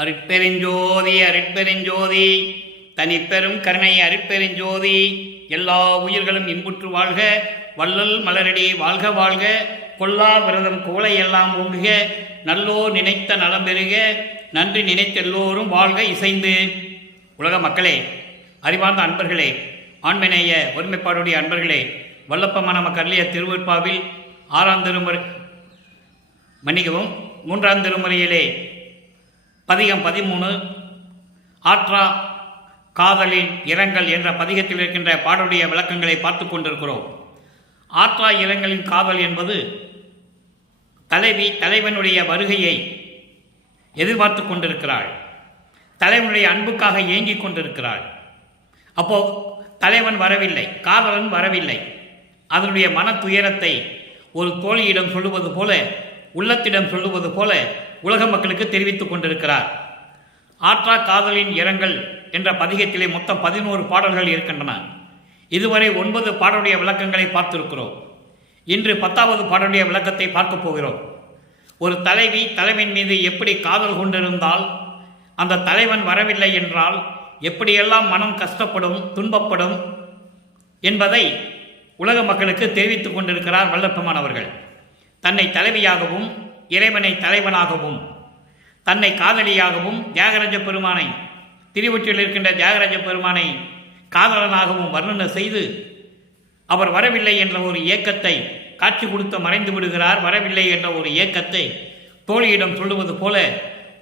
அருட்பெருஞ்சோதி அருட்பெருஞ்சோதி தனிப்பெரும் கருணை அருட்பெருஞ்சோதி. எல்லா உயிர்களும் இன்புற்று வாழ்க, வள்ளல் மலரடி வாழ்க வாழ்க, கொல்லா விரதம் கோலை எல்லாம் ஓங்குக, நல்லோர் நினைத்த நலம் பெறுக, நன்றி நினைத்த எல்லோரும் வாழ்க இசைந்து. உலக மக்களே, அறிவார்ந்த அன்பர்களே, ஆண்மநேய ஒருமைப்பாடுடைய அன்பர்களே, வல்லப்பமான நமக்கு அருளிய திருவருட்பாவில் 6ஆம் திருமுறை மன்னிக்கவும் 3ஆம் திருமுறையிலே பதிகம் 13 ஆற்றா காதலின் இரங்கல் என்ற பதிகத்தில் இருக்கின்ற பாடலுடைய விளக்கங்களை பார்த்து கொண்டிருக்கிறோம். ஆற்றா இரங்கலின் காதல் என்பது தலைவனுடைய வருகையை எதிர்பார்த்து கொண்டிருக்கிறாள். தலைவனுடைய அன்புக்காக ஏங்கிக் கொண்டிருக்கிறாள். அப்போ தலைவன் வரவில்லை, காதலன் வரவில்லை. அதனுடைய மன துயரத்தை ஒரு தோழியிடம் சொல்லுவது போல, உள்ளத்திடம் சொல்லுவது போல உலக மக்களுக்கு தெரிவித்துக் கொண்டிருக்கிறார். ஆற்றா காதலின் இரங்கல் என்ற பதிகத்திலே மொத்தம் 11 பாடல்கள் இருக்கின்றன. இதுவரை 9 பாடலுடைய விளக்கங்களை பார்த்திருக்கிறோம். இன்று 10வது பாடலுடைய விளக்கத்தை பார்க்க போகிறோம். ஒரு தலைவி தலைவன் மீது எப்படி காதல் கொண்டிருந்தால், அந்த தலைவன் வரவில்லை என்றால் எப்படியெல்லாம் மனம் கஷ்டப்படும், துன்பப்படும் என்பதை உலக மக்களுக்கு தெரிவித்துக் கொண்டிருக்கிறார் வல்லப்பமானவர்கள். தன்னை தலைவியாகவும், இறைவனை தலைவனாகவும், தன்னை காதலியாகவும், தியாகராஜ பெருமானை, திருவொற்றியில் இருக்கின்ற தியாகராஜ பெருமானை காதலனாகவும் வர்ணனை செய்து அவர் வரவில்லை என்ற ஒரு ஏக்கத்தை காட்சி கொடுத்து மறைந்து விடுகிறார். வரவில்லை என்ற ஒரு ஏக்கத்தை தோழியிடம் சொல்லுவது போல,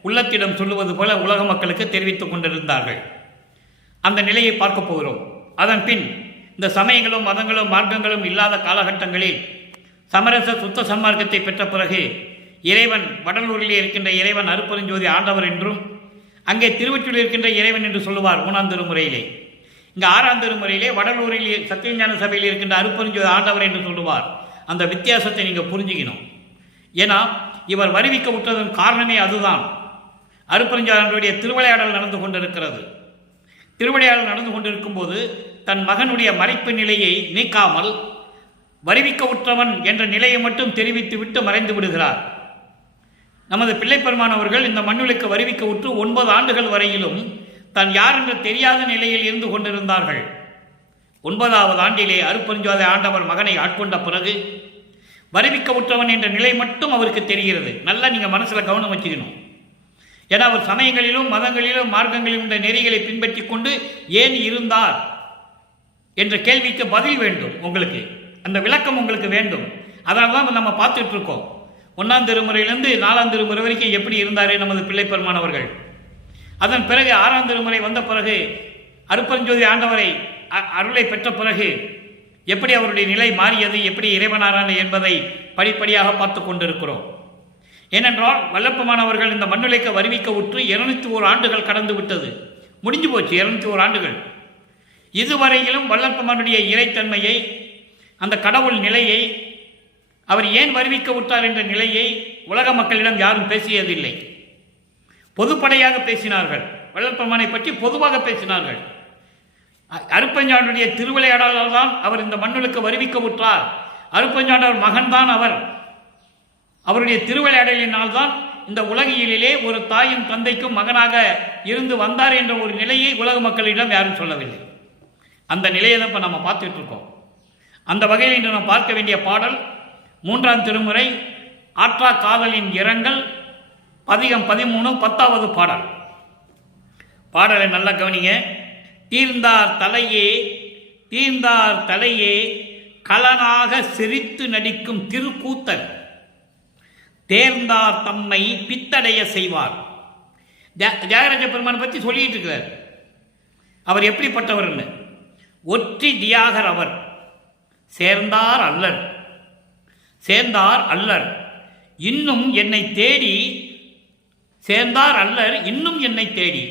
உள்ளத்திடம் சொல்லுவது போல உலக மக்களுக்கு தெரிவித்துக் கொண்டிருந்தார்கள். அந்த நிலையை பார்க்க போகிறோம். அதன் பின் இந்த சமயங்களும் மதங்களும் மார்க்கங்களும் இல்லாத காலகட்டங்களில் சமரச சுத்த சன்மார்க்கத்தை பெற்ற பிறகு இறைவன் வடலூரில் இருக்கின்ற இறைவன் அருட்பெருஞ்சோதி ஆண்டவர் என்றும், அங்கே திருவொற்றியில் இருக்கின்ற இறைவன் என்று சொல்லுவார் 3ஆம் திருமுறையிலே. இங்கே 6ஆம் திருமுறையிலே வடலூரில் சத்தியஞான சபையில் இருக்கின்ற அருட்பெருஞ்சோதி ஆண்டவர் என்று சொல்லுவார். அந்த வித்தியாசத்தை நீங்கள் புரிஞ்சுக்கணும். ஏன்னா இவர் வருவிக்க விட்டதன் காரணமே அதுதான். அருட்பெருஞ்சோதியுடைய திருவிளையாடல் நடந்து கொண்டிருக்கிறது. திருவிளையாடல் நடந்து கொண்டிருக்கும் போது தன் மகனுடைய மறைப்பு நிலையை நீக்காமல் வருவிக்க உற்றவன் என்ற நிலையை மட்டும் தெரிவித்து விட்டு மறைந்து விடுகிறார். நமது பிள்ளைப்பெருமானவர்கள் இந்த மண்ணுக்கு வருவிக்க உற்று 9 ஆண்டுகள் வரையிலும் தான் யார் என்று தெரியாத நிலையில் இருந்து கொண்டிருந்தார்கள். 9வது ஆண்டிலே அருட்பெருஞ்சோதி ஆண்டவர் மகனை ஆட்கொண்ட பிறகு வருவிக்க உற்றவன் என்ற நிலை மட்டும் அவருக்கு தெரிகிறது. நல்லா நீங்கள் மனசில் கவனம் வச்சுக்கணும். ஏன்னா அவர் சமயங்களிலும் மதங்களிலும் மார்க்கங்களிலும் இந்த நெறிகளை பின்பற்றி கொண்டு ஏன் இருந்தார் என்ற கேள்விக்கு பதில் வேண்டும். உங்களுக்கு அந்த விளக்கம் உங்களுக்கு வேண்டும். அதனால தான் நம்ம பார்த்துட்டு இருக்கோம். 1ஆம் திருமுறையிலிருந்து 4ஆம் திருமுறை வரைக்கும் எப்படி இருந்தாரே நமது பிள்ளைப்பெருமானவர்கள். அதன் பிறகு 6ஆம் திருமுறை வந்த பிறகு அருட்பெருஞ்சோதி ஆண்டவரை அருளை பெற்ற பிறகு எப்படி அவருடைய நிலை மாறியது, எப்படி இறைவனாரான என்பதை படிப்படியாக பார்த்து கொண்டிருக்கிறோம். ஏனென்றால் வல்லப்பமானவர்கள் இந்த மண்ணுலைக்கு வருவிக்க உற்று 201 ஆண்டுகள் கடந்து விட்டது. முடிஞ்சு போச்சு 201 ஆண்டுகள். இதுவரையிலும் வல்லப்பமானுடைய இறைத்தன்மையை, அந்த கடவுள் நிலையை, அவர் ஏன் வருவிக்க விட்டார் என்ற நிலையை உலக மக்களிடம் யாரும் பேசியதில்லை. பொதுப்படையாக பேசினார்கள். வல்லப்பெருமானை பற்றி பொதுவாக பேசினார்கள். அருட்பெருஞ்சாண்டவருடைய திருவிளையாடலால் தான் அவர் இந்த மண்ணுக்கு வருவிக்க விட்டார். அருட்பெருஞ்சாண்டவர் மகன்தான் அவர். அவருடைய திருவிளையாடலினால் தான் இந்த உலகியலிலே ஒரு தாயும் தந்தைக்கும் மகனாக இருந்து வந்தார் என்ற ஒரு நிலையை உலக மக்களிடம் யாரும் சொல்லவில்லை. அந்த நிலையை தான் இப்போ நம்ம பார்த்துட்டு இருக்கோம். அந்த வகையில் இன்று நாம் பார்க்க வேண்டிய பாடல் 3ஆம் திருமுறை ஆற்றா காதலின் இரங்கல் பதிகம் 13 10வது பாடல். பாடலை நல்லா கவனிங்க. தீர்ந்தார் தலையே, தீர்ந்தார் தலையே, கலனாக சிரித்து நடிக்கும் திருக்கூத்தர் தேர்ந்தார் தம்மை பித்தடைய செய்வார். தியாகராஜ பெருமானை பற்றி சொல்லிட்டு இருக்கிறார். அவர் எப்படிப்பட்டவர்னு. ஒற்றி தியாகர் அவர், சேர்ந்தார் அல்லர், சேர்ந்தார் அல்லர் இன்னும் என்னை தேடி, சேர்ந்தார் அல்லர் இன்னும் என்னை தேடி,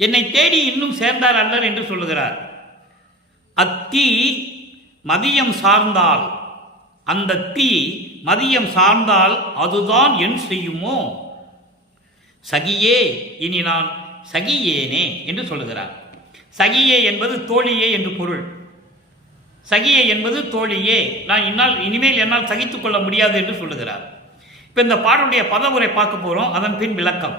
என்னை தேடி இன்னும் சேர்ந்தார் அல்லர் என்று சொல்லுகிறார். அத்தீ மதியம் சார்ந்தால், அந்த தீ மதியம் சார்ந்தால் அதுதான் என் செய்யுமோ, சகியே இனி நான் சகியேனே என்று சொல்லுகிறார். சகியே என்பது தோழியே என்று பொருள். சகியே என்பது தோழியே, நான் இனிமேல் என்னால் சகித்துக் கொள்ள முடியாது என்று சொல்லுகிறார். இப்போ இந்த பாடலுடைய பதவுரை பார்க்க போகிறோம். அதன் பின் விளக்கம்.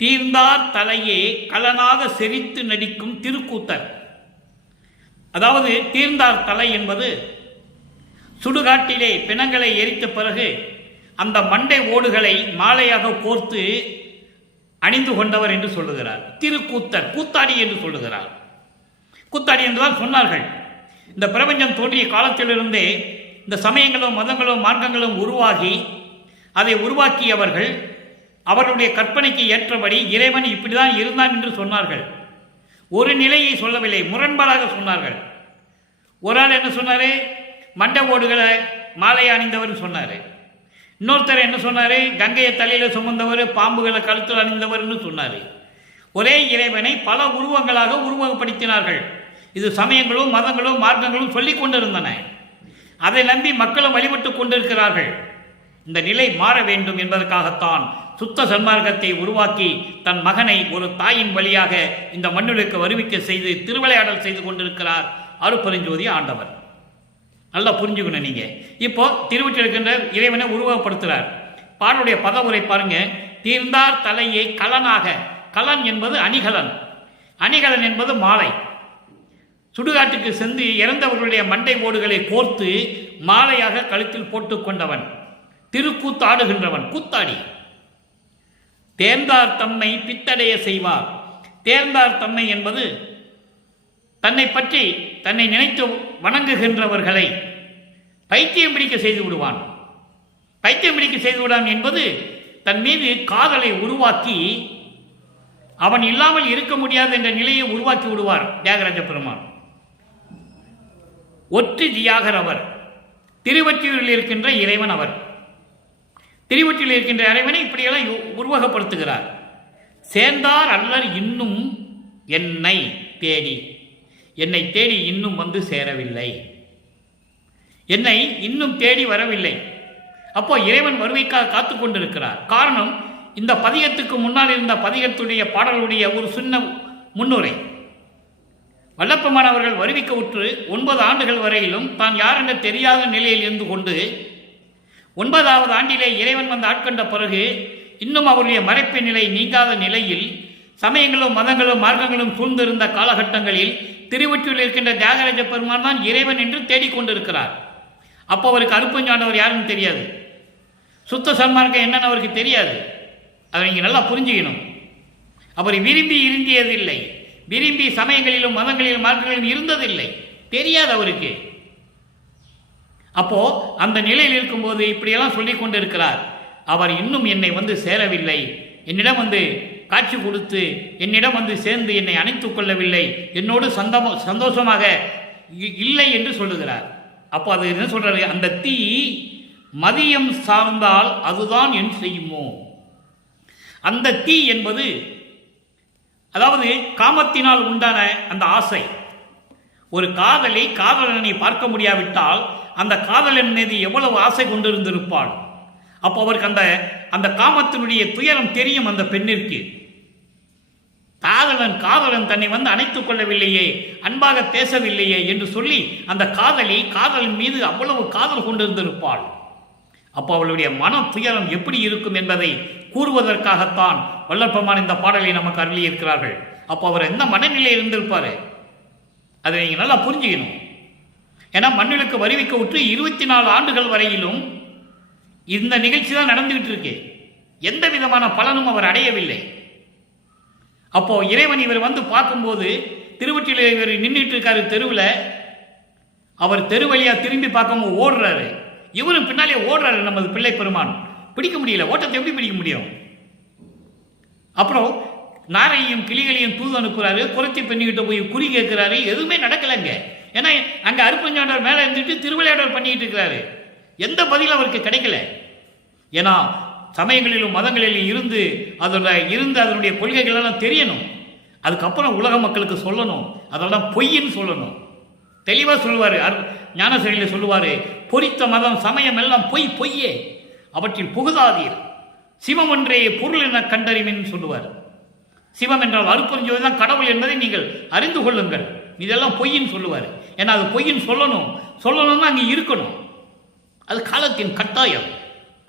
தீர்ந்தார் தலையே கலனாக செறித்து நடிக்கும் திருக்கூத்தர். அதாவது தீர்ந்தார் தலை என்பது சுடுகாட்டிலே பிணங்களை எரித்த பிறகு அந்த மண்டை ஓடுகளை மாலையாக கோர்த்து அணிந்து கொண்டவர் என்று சொல்லுகிறார். திருக்கூத்தர், கூத்தாடி என்று சொல்லுகிறார். கூத்தாடி என்றுதான் சொன்னார்கள். இந்த பிரபஞ்சம் தோன்றிய காலத்திலிருந்தே இந்த சமயங்களும் மதங்களும் மார்க்கங்களும் உருவாகி அதை உருவாக்கியவர்கள் அவருடைய கற்பனைக்கு ஏற்றபடி இறைவன் இப்படிதான் இருந்தான் என்று சொன்னார்கள். ஒரு நிலையை சொல்லவில்லை, முரண்பாடாக சொன்னார்கள். ஒரு ஆள் என்ன சொன்னார்? மண்டை ஓடுகளை மாலையை அணிந்தவர் சொன்னார். இன்னொருத்தர் என்ன சொன்னார்? கங்கையை தலையில் சுமந்தவர், பாம்புகளை கழுத்தில் அணிந்தவர்னு சொன்னார். ஒரே இறைவனை பல உருவங்களாக உருவகப்படுத்தினார்கள். இது சமயங்களும் மதங்களும் மார்க்கங்களும் சொல்லிக் கொண்டிருந்தன. அதை நம்பி மக்களும் வழிபட்டு கொண்டிருக்கிறார்கள். இந்த நிலை மாற வேண்டும் என்பதற்காகத்தான் சுத்த சன்மார்க்கத்தை உருவாக்கி தன் மகனை ஒரு தாயின் வழியாக இந்த மண்ணுக்கு வருவிக்க செய்து திருவிளையாடல் செய்து கொண்டிருக்கிறார் அருட்பெருஞ்சோதி ஆண்டவர். நல்லா புரிஞ்சுக்கணும் நீங்க. இப்போ திருவற்றில் இருக்கின்ற இறைவனை உருவகப்படுத்துகிறார். பாடலுடைய பதவுரை பாருங்க. தீர்ந்தார் தலையை கலனாக, கலன் என்பது அணிகலன், அணிகலன் என்பது மாலை. சுடுகாட்டுக்கு சென்று இறந்தவர்களுடைய மண்டை ஓடுகளை கோர்த்து மாலையாக கழுத்தில் போட்டுக் கொண்டவன், திருக்கூத்தாடுகின்றவன், கூத்தாடி. தேர்ந்தார் தம்மை பித்தடைய செய்வார். தேர்ந்தார் தம்மை என்பது தன்னை பற்றி தன்னை நினைத்து வணங்குகின்றவர்களை பைத்தியம் பிடிக்க செய்து விடுவான். பைத்தியம் பிடிக்க செய்து விடுவான் என்பது தன் மீது காதலை உருவாக்கி அவன் இல்லாமல் இருக்க முடியாது என்ற நிலையை உருவாக்கி விடுவார் தியாகராஜ பெருமான். ஒற்று தியாகர் அவர். திருவொற்றியூரில் இருக்கின்ற இறைவன் அவர். திருவொற்றியில் இருக்கின்ற இறைவனை இப்படியெல்லாம் உருவகப்படுத்துகிறார். சேர்ந்தார் அல்லர் இன்னும் என்னை தேடி, என்னை தேடி இன்னும் வந்து சேரவில்லை, என்னை இன்னும் தேடி வரவில்லை. அப்போ இறைவன் வருவைக்காக காத்து கொண்டிருக்கிறார். காரணம், இந்த பதிகத்துக்கு முன்னால் இருந்த பதிகத்துடைய பாடலுடைய ஒரு சின்ன முன்னுரை. வல்லப்பெருமான் அவர்கள் வருவிக்க உற்று 9 ஆண்டுகள் வரையிலும் தான் யார் என்ற தெரியாத நிலையில் இருந்து கொண்டு 9வது ஆண்டிலே இறைவன் வந்து ஆட்கொண்ட பிறகு இன்னும் அவருடைய மறைப்பு நிலை நீங்காத நிலையில் சமயங்களும் மதங்களும் மார்க்கங்களும் சூழ்ந்திருந்த காலகட்டங்களில் திருவொற்றியூரில் இருக்கின்ற தியாகராஜ பெருமான் தான் இறைவன் என்று தேடிக்கொண்டிருக்கிறார். அப்போ அவருக்கு அருட்பெருஞ்சாண்டவர் யாருன்னு தெரியாது, சுத்த சன்மார்க்கம் என்னன்னு அவருக்கு தெரியாது. அதை நீங்கள் நல்லா புரிஞ்சுக்கணும். அவர் விரும்பி இருந்தியதில்லை, விரும்பி சமயங்களிலும் மதங்களிலும் மார்க்கங்களிலும் இருந்ததில்லை, தெரியாது அவருக்கு. அப்போ அந்த நிலையில் இருக்கும்போது இப்படியெல்லாம் சொல்லிக் கொண்டிருக்கிறார். அவர் இன்னும் என்னை வந்து சேரவில்லை, என்னிடம் வந்து காட்சி கொடுத்து என்னிடம் வந்து சேர்ந்து என்னை அணைத்துக் கொள்ளவில்லை, என்னோடு சந்தோஷமாக இல்லை என்று சொல்லுகிறார். அப்போ அது என்ன சொல்றாரு? அந்த தீ மதியம் சார்ந்தால் அதுதான் என் செய்யுமோ. அந்த தீ என்பது அதாவது காமத்தினால் உண்டான அந்த ஆசை. ஒரு காதலை, காதலனை பார்க்க முடியாவிட்டால் அந்த காதலன் மீது எவ்வளவு ஆசை கொண்டிருந்திருப்பாள். அப்போ அவருக்கு அந்த காமத்தினுடைய துயரம் தெரியும் அந்த பெண்ணிற்கு. காதலன் தன்னை வந்து அணைத்துக் கொள்ளவில்லையே, அன்பாக பேசவில்லையே என்று சொல்லி அந்த காதலன் மீது அவ்வளவு காதல் கொண்டிருந்திருப்பாள். அப்போ அவளுடைய மன துயரம் எப்படி இருக்கும் என்பதை கூறுவதற்காகத்தான் வல்லப்பெருமான் இந்த பாடலை நமக்கு அருளி இருக்கிறார்கள். அப்போ அவர் எந்த மனநிலை இருந்திருப்பாரு அதை நீங்கள் நல்லா புரிஞ்சுக்கணும். ஏன்னா மண்ணுக்கு வருவிக்க விட்டு 24 ஆண்டுகள் வரையிலும் இந்த நிகழ்ச்சி தான் நடந்துகிட்டு இருக்கு. எந்த விதமான பலனும் அவர் அடையவில்லை. அப்போ இறைவன் இவர் வந்து பார்க்கும்போது திருவொற்றியூரில் இவர் நின்றுட்டு இருக்காரு தெருவில். அவர் தெரு வழியா திரும்பி பார்க்காம ஓடுறாரு, இவரும் பின்னாலே ஓடுறாரு. நமது பிள்ளை பெருமான் பிடிக்க முடியல, ஓட்டத்தை எப்படி பிடிக்க முடியும்? அப்புறம் நாரையும் கிளிகளையும் தூது அனுப்புறாரு, குறைச்சி பெண்ணிக்கிட்ட போய் குறி கேட்கிறாரு, எதுவுமே நடக்கலைங்க. ஏன்னா அங்கே அருட்பெருஞ்சாண்டவர் மேலே இருந்துட்டு திருவிளையாடல் பண்ணிட்டு இருக்கிறாரு. எந்த பதிலும் அவருக்கு கிடைக்கல. ஏன்னா சமயங்களிலும் மதங்களிலும் இருந்து அதனுடைய கொள்கைகள் எல்லாம் தெரியணும். அதுக்கப்புறம் உலக மக்களுக்கு சொல்லணும், அதெல்லாம் பொய்ன்னு சொல்லணும். தெளிவாக சொல்லுவார் ஞானசரியில் சொல்லுவார், பொறித்த மதம் சமயம் எல்லாம் பொய்யே, அவற்றில் புகுதாதீர், சிவம் ஒன்றே பொருள் என கண்டறிவின்னு சொல்லுவார். சிவம் என்றால் அருட்பெருஞ்சோதி தான் கடவுள் என்பதை நீங்கள் அறிந்து கொள்ளுங்கள், இதெல்லாம் பொய்ன்னு சொல்லுவார். ஏன்னா அது பொய்ன்னு சொல்லணும்னா அங்கே இருக்கணும், அது காலத்தின் கட்டாயம்.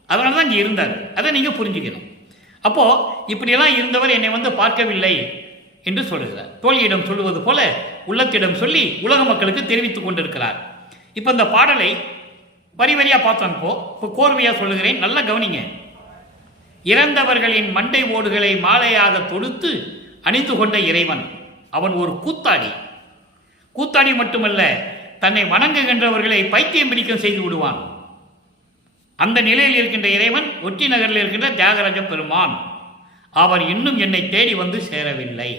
அதனால தான் இங்கே இருந்தார். அதை நீங்கள் புரிஞ்சுக்கணும். அப்போ இப்படியெல்லாம் இருந்தவர் என்னை வந்து பார்க்கவில்லை என்று சொல்லுகிறார். தோழியிடம் சொல்லுவது போல உள்ளத்திடம் சொல்லி உலக மக்களுக்கு தெரிவித்துக் கொண்டிருக்கிறார். இப்போ இந்த பாடலை வரி வரியா பார்த்தோம். இப்போ கோர்வையா சொல்லுகிறேன், நல்லா கவனிங்க. இறந்தவர்களின் மண்டை ஓடுகளை மாலையாக தொடுத்து அணிந்து கொண்ட இறைவன் அவன் ஒரு கூத்தாடி. கூத்தாடி மட்டுமல்ல, தன்னை வணங்குகின்றவர்களை பைத்தியம் பிடிக்க செய்து விடுவான். அந்த நிலையில் இருக்கின்ற இறைவன் ஒட்டி நகரில் இருக்கின்ற தியாகராஜ பெருமான். அவர் இன்னும் என்னை தேடி வந்து சேரவில்லை,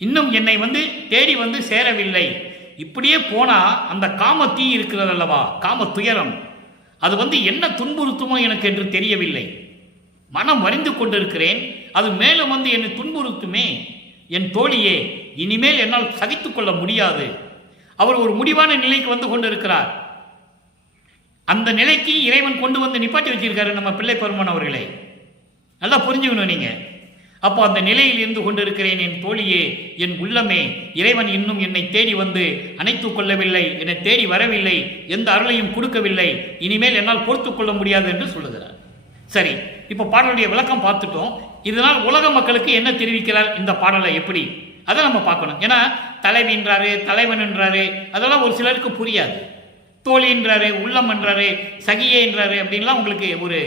இன்னும் என்னை வந்து தேடி வந்து சேரவில்லை. இப்படியே போனா அந்த காம தீ இருக்கிறது அல்லவா, காம துயரம், அது வந்து என்ன துன்புறுத்துமோ எனக்கு என்று தெரியவில்லை. மனம் வரிந்து கொண்டிருக்கிறேன், அது மேலும் வந்து என்னை துன்புறுத்துமே. என் தோழியே, இனிமேல் என்னால் சகித்துக் கொள்ள முடியாது. அவர் ஒரு முடிவான நிலைக்கு வந்து கொண்டிருக்கிறார். அந்த நிலைக்கு இறைவன் கொண்டு வந்து நிப்பாட்டி வச்சிருக்காரு நம்ம பிள்ளை பெருமான் அவர்களை. நல்லா புரிஞ்சுக்கணும் நீங்க. அப்போ அந்த நிலையில் இருந்து கொண்டிருக்கிறேன் என் தோழியே, என் உள்ளமே, இறைவன் இன்னும் என்னை தேடி வந்து அணைத்துக் கொள்ளவில்லை, என்னை தேடி வரவில்லை, எந்த அருளையும் கொடுக்கவில்லை, இனிமேல் என்னால் பொறுத்துக் கொள்ள முடியாது என்று சொல்லுகிறார். சரி, இப்போ பாடலுடைய விளக்கம் பார்த்துட்டோம். இதனால் உலக மக்களுக்கு என்ன தெரிவிக்கிறார் இந்த பாடலை, எப்படி, அதை நம்ம பார்க்கணும். ஏன்னா தலைவி என்றாரு, தலைவன் என்றாரு, அதெல்லாம் ஒரு சிலருக்கு புரியாது. தோழி என்றாரு, உள்ளம் என்றாரு, சகியே என்றாரு, அப்படின்லாம் உங்களுக்கு ஒரு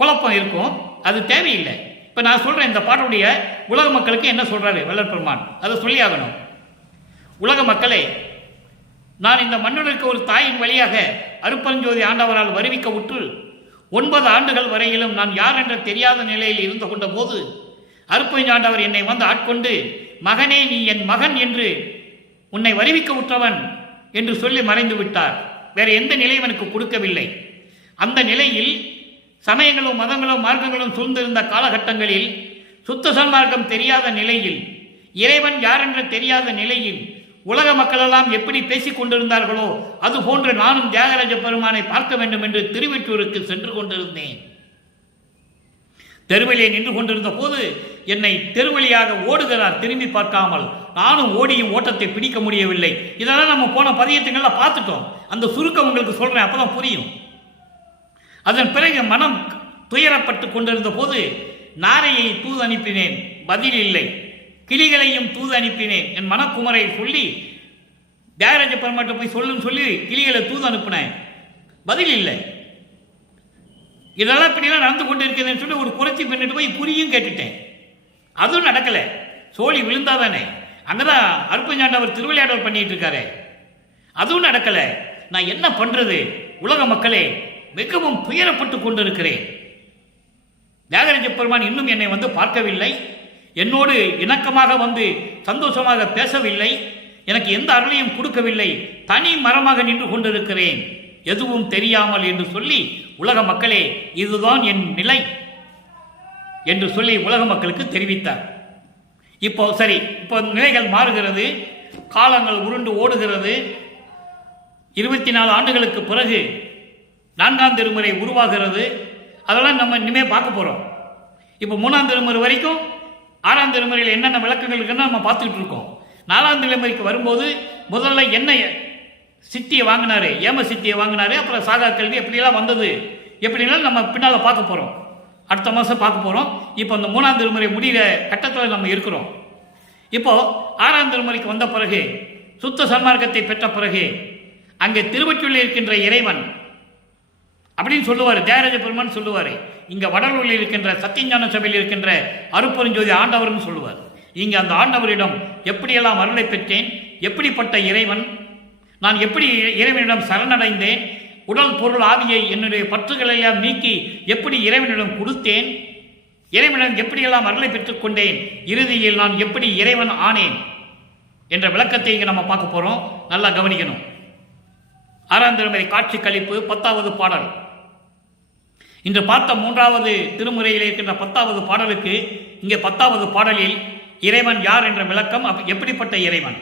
குழப்பம் இருக்கும். அது தேவையில்லை. இப்போ நான் சொல்கிறேன், இந்த பாட்டுடைய உலக மக்களுக்கு என்ன சொல்கிறாரு வள்ளற்பெருமான், அதை சொல்லி ஆகணும். உலக மக்களே, நான் இந்த மண்ணுக்கு ஒரு தாயின் வழியாக அருப்பரஞ்சோதி ஆண்டவரால் வருவிக்க உற்று 9 ஆண்டுகள் வரையிலும் நான் யார் என்ற தெரியாத நிலையில் இருந்து கொண்ட போது அருப்பரஞ்சோதி ஆண்டவர் என்னை வந்து ஆட்கொண்டு, மகனே நீ என் மகன் என்று உன்னை வருவிக்க உற்றவன் என்று சொல்லி மறைந்து விட்டார். வேற எந்த நிலையும் எனக்கு கொடுக்கவில்லை. அந்த நிலையில் சமயங்களும் மதங்களும் மார்க்கங்களும் சூழ்ந்திருந்த காலகட்டங்களில் சுத்த சன்மார்க்கம் தெரியாத நிலையில், இறைவன் யார் என்று தெரியாத நிலையில் உலக மக்களெல்லாம் எப்படி பேசிக் கொண்டிருந்தார்களோ அது போன்று நானும் தியாகராஜ பெருமானை பார்க்க வேண்டும் என்று திருவெற்றூருக்கு சென்று கொண்டிருந்தேன். தெருவழியை நின்று கொண்டிருந்த போது என்னை தெருவழியாக ஓடுகிறார், திரும்பி பார்க்காமல். நானும் ஓடியும் ஓட்டத்தை பிடிக்க முடியவில்லை. இதெல்லாம் நம்ம போன பதியத்துங்கள்லாம் பார்த்துட்டோம். அந்த சுருக்கம் உங்களுக்கு சொல்றேன், அப்பதான் புரியும். அதன் பிறகு மனம் துயரப்பட்டு கொண்டிருந்த போது நாரையை தூது அனுப்பினேன், பதில் இல்லை. கிளிகளையும் தூது அனுப்பினேன், என் மனக்குமரை சொல்லி தியாகராஜ பெருமாட்ட போய் சொல்லுன்னு சொல்லி கிளிகளை தூது அனுப்பினேன், பதில் இல்லை. இதெல்லாம் இப்படிலாம் நடந்து கொண்டு இருக்கிறதுன்னு சொல்லி ஒரு குறைச்சி பின்னிட்டு போய் புரியும் கேட்டுட்டேன். அதுவும் நடக்கலை. சோழி விழுந்தாதானே, அங்கதான் அருப்பஞ்சாண்டவர் திருவிளையாடல் பண்ணிட்டு இருக்காரு. அதுவும் நடக்கலை. நான் என்ன பண்றது? உலக மக்களே, மிகவும் துயரப்பட்டு கொண்டிருக்கிறேன். தியாகராஜ பெருமான் இன்னும் என்னை வந்து பார்க்கவில்லை, என்னோடு இணக்கமாக வந்து சந்தோஷமாக பேசவில்லை, எனக்கு எந்த அருளையும் கொடுக்கவில்லை, தனி மரமாக நின்று கொண்டிருக்கிறேன், எதுவும் தெரியாமல் என்று சொல்லி, உலக மக்களே இதுதான் என் நிலை என்று சொல்லி உலக மக்களுக்கு தெரிவித்தார். இப்போ சரி, இப்போ நிலைகள் மாறுகிறது, காலங்கள் உருண்டு ஓடுகிறது. 24 ஆண்டுகளுக்கு பிறகு 4ஆம் திருமுறை உருவாகிறது. அதெல்லாம் நம்ம இனிமே பார்க்க போறோம். இப்போ 3ஆம் திருமுறை வரைக்கும் 6ஆம் திருமுறையில் என்னென்ன விளக்கங்கள் இருக்குன்னு நம்ம பார்த்துக்கிட்டு இருக்கோம். 4ஆம் திருமுறைக்கு வரும்போது முதல்ல என்ன சித்தியை வாங்கினாரு, ஏம சித்தியை வாங்கினாரு, அப்புறம் சாகா கல்வி எப்படியெல்லாம் வந்தது, எப்படினாலும் நம்ம பின்னால் பார்க்க போகிறோம். அடுத்த மாதம் பார்க்க போகிறோம். இப்போ அந்த 3ஆம் திருமுறை முடிகிற கட்டத்தில் நம்ம இருக்கிறோம். இப்போ 6ஆம் திருமுறைக்கு வந்த பிறகு, சுத்த சன்மார்க்கத்தை பெற்ற பிறகு, அங்கே திருவொற்றியூரில் இருக்கின்ற இறைவன் அப்படின்னு சொல்லுவார், தியாகராஜ பெருமான் சொல்லுவார். இங்கே வடலூரில் இருக்கின்ற சத்தியஞான சபையில் இருக்கின்ற அருப்பெருஞ்சோதி ஆண்டவர்னு சொல்லுவார். இங்கே அந்த ஆண்டவரிடம் எப்படியெல்லாம் அருளை பெற்றேன், எப்படிப்பட்ட இறைவன், நான் எப்படி இறைவனிடம் சரணடைந்தேன், உடல் பொருள் ஆவியை என்னுடைய பற்றுகளெல்லாம் நீக்கி எப்படி இறைவனிடம் கொடுத்தேன், இறைவனிடம் எப்படியெல்லாம் அருளை பெற்றுக்கொண்டேன், இறுதியில் நான் எப்படி இறைவன் ஆனேன் என்ற விளக்கத்தை இங்கே நம்ம பார்க்க போகிறோம். நல்லா கவனிக்கணும். 6ஆம் திருமுறை காட்சி கழிப்பு 10வது பாடல். இன்று பார்த்த 3வது திருமுறையில் இருக்கின்ற 10வது பாடலுக்கு இங்கே 10வது பாடலில் இறைவன் யார் என்ற விளக்கம், எப்படிப்பட்ட இறைவன்.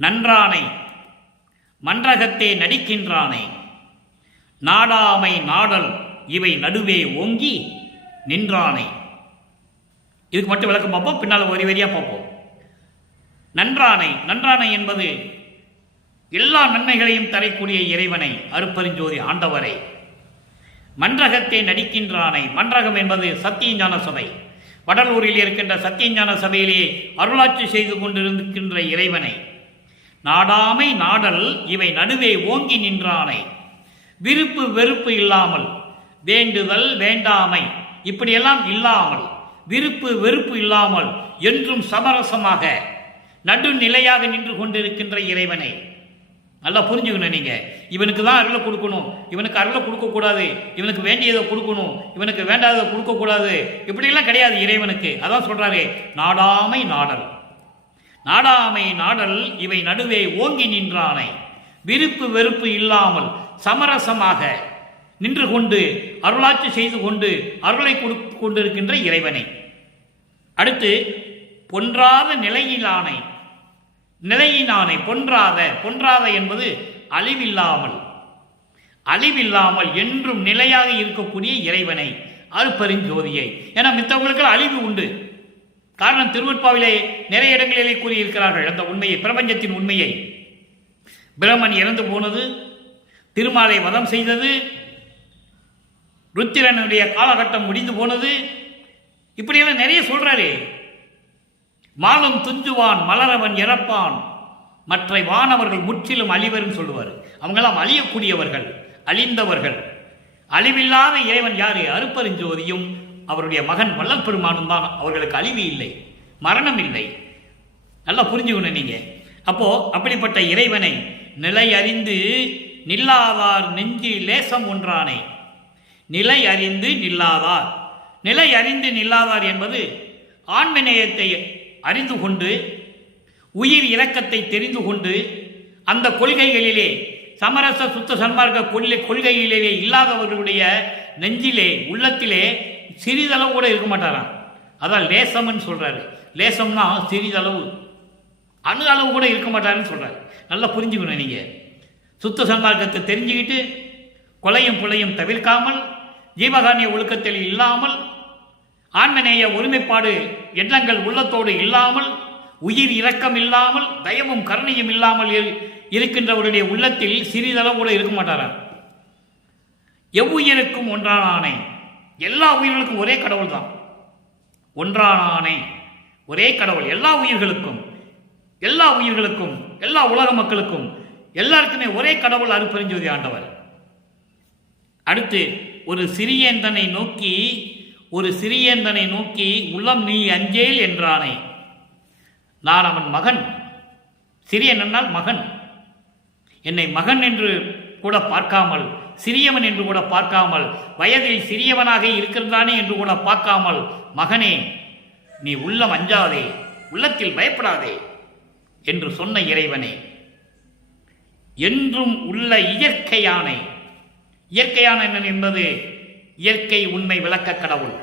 நன்றானை மன்றகத்தே நடிக்கின்றானே, நாடாமை நாடல் இவை நடுவே ஓங்கி நின்றானே. இதுக்கு மட்டும் விளக்கம் பார்ப்போம், பின்னால் ஒரு வரியா பார்ப்போம். நன்றானை, நன்றானை என்பது எல்லா நன்மைகளையும் தரக்கூடிய இறைவனை, அருப்பெருஞ்சோதி ஆண்டவரை. மன்றகத்தை நடிக்கின்றானை. மன்றகம் என்பது சத்தியஞான சபை. வடலூரில் இருக்கின்ற சத்தியஞான சபையிலே அருளாட்சி செய்து கொண்டிருக்கின்ற இறைவனை. நாடாமை நாடல் இவை நடுவே ஓங்கி நின்றானை. விருப்பு வெறுப்பு இல்லாமல், வேண்டுதல் வேண்டாமை இப்படியெல்லாம் இல்லாமல், விருப்பு வெறுப்பு இல்லாமல் என்றும் சமரசமாக நடுநிலையாக நின்று கொண்டிருக்கின்ற இறைவனை. நல்லா புரிஞ்சுக்கணும் நீங்க. இவனுக்கு தான் அருளை கொடுக்கணும், இவனுக்கு அருளை கொடுக்கக்கூடாது, இவனுக்கு வேண்டியதை கொடுக்கணும், இவனுக்கு வேண்டாததை கொடுக்கக்கூடாது, இப்படியெல்லாம் கிடையாது இறைவனுக்கு. அதான் சொல்றாரு, நாடாமை நாடல். நாடாமை நாடல் இவை நடுவே ஓங்கி நின்றானை. விருப்பு வெறுப்பு இல்லாமல் சமரசமாக நின்று கொண்டு அருளாட்சி செய்து கொண்டு அருளை கொடுத்து கொண்டிருக்கின்ற இறைவனை. அடுத்து பொன்றாத நிலையிலானை. நிலையினானை பொன்றாத. பொன்றாத என்பது அழிவில்லாமல், அழிவில்லாமல் என்றும் நிலையாக இருக்கக்கூடிய இறைவனை, அருட்பெருஞ்சோதியை. ஏன்னா மித்தவங்களுக்கு அழிவு உண்டு. காரணம் திருவெட்பாவிலே நிறைய இடங்களிலே கூறியிருக்கிறார்கள் அந்த உண்மையை, பிரபஞ்சத்தின் உண்மையை. பிரமன் இறந்து போனது, திருமாலை வதம் செய்தது, ருத்திரனுடைய காலகட்டம் முடிந்து போனது, இப்படியெல்லாம் நிறைய சொல்றாரு. மாலும் துஞ்சுவான் மலரவன் இறப்பான், மற்ற வானவர்கள் முற்றிலும் அழிவர்னு சொல்லுவார். அவங்களாம் அழியக்கூடியவர்கள், அழிந்தவர்கள். அழிவில்லாத இறைவன் யாரு? அருட்பெருஞ்சோதியும் அவருடைய மகன் வள்ளல் பெருமானும் தான். அவர்களுக்கு அழிவு இல்லை, மரணம் இல்லை. நல்லா புரிஞ்சுக்கணும் நீங்க. அப்போ அப்படிப்பட்ட இறைவனை நிலை அறிந்து நில்லாதார் நெஞ்சி லேசம் ஒன்றானே. நிலை அறிந்து நில்லாதார். நிலை அறிந்து நில்லாதார் என்பது ஆன்மநேயத்தை அறிந்து கொண்டு, உயிர் இரக்கத்தை தெரிந்து கொண்டு, அந்த கொள்கைகளிலே சமரச சுத்த சன்மார்க்க கொள்கைகளிலே இல்லாதவர்களுடைய நெஞ்சிலே, உள்ளத்திலே சிறிதளவு கூட இருக்க மாட்டாராம். அதான் லேசம்னு சொல்றாரு. லேசம்னா சிறிதளவு, அணு அளவு கூட இருக்க மாட்டாருன்னு சொல்றாரு. நல்லா புரிஞ்சுக்கணும் நீங்க. சுத்த சன்மார்க்கத்தை தெரிஞ்சுக்கிட்டு, கொலையும் புலையும் தவிர்க்காமல், ஜீவகானிய ஒழுக்கத்தில் இல்லாமல், ஆன்மநேய ஒருமைப்பாடு எண்ணங்கள் உள்ளத்தோடு இல்லாமல், உயிர் இரக்கம் இல்லாமல், தயவும் கருணையும் இல்லாமல் இருக்கின்றவருடைய உள்ளத்தில் சிறிதளவு கூட இருக்க மாட்டாராம். எவ்வுயிருக்கும் ஒன்றானானே. எல்லா உயிர்களுக்கும் ஒரே கடவுள் தான். ஒன்றானானே, ஒரே கடவுள். எல்லா உயிர்களுக்கும், எல்லா உயிர்களுக்கும், எல்லா உலக மக்களுக்கும், எல்லாருக்குமே ஒரே கடவுள் அருட்பெருஞ்சோதி ஆண்டவர். அடுத்து ஒரு சிறியேந்தனை நோக்கி, ஒரு சிறியேந்தனை நோக்கி உள்ளம் நீ அஞ்சேல் என்றானே. நான் அவன் மகன். சிறியன் என்றால் மகன். என்னை மகன் என்று கூட பார்க்காமல், சிறியவன் என்று கூட பார்க்காமல், வயதில் சிறியவனாக இருக்கிறானே என்று கூட பார்க்காமல், மகனே நீ உள்ளம் அஞ்சாதே, உள்ளத்தில் பயப்படாதே என்று சொன்ன இறைவனே. என்றும் உள்ள இயற்கையானை. இயற்கையான என்பது இயற்கை உண்மை விளக்க கடவுள்.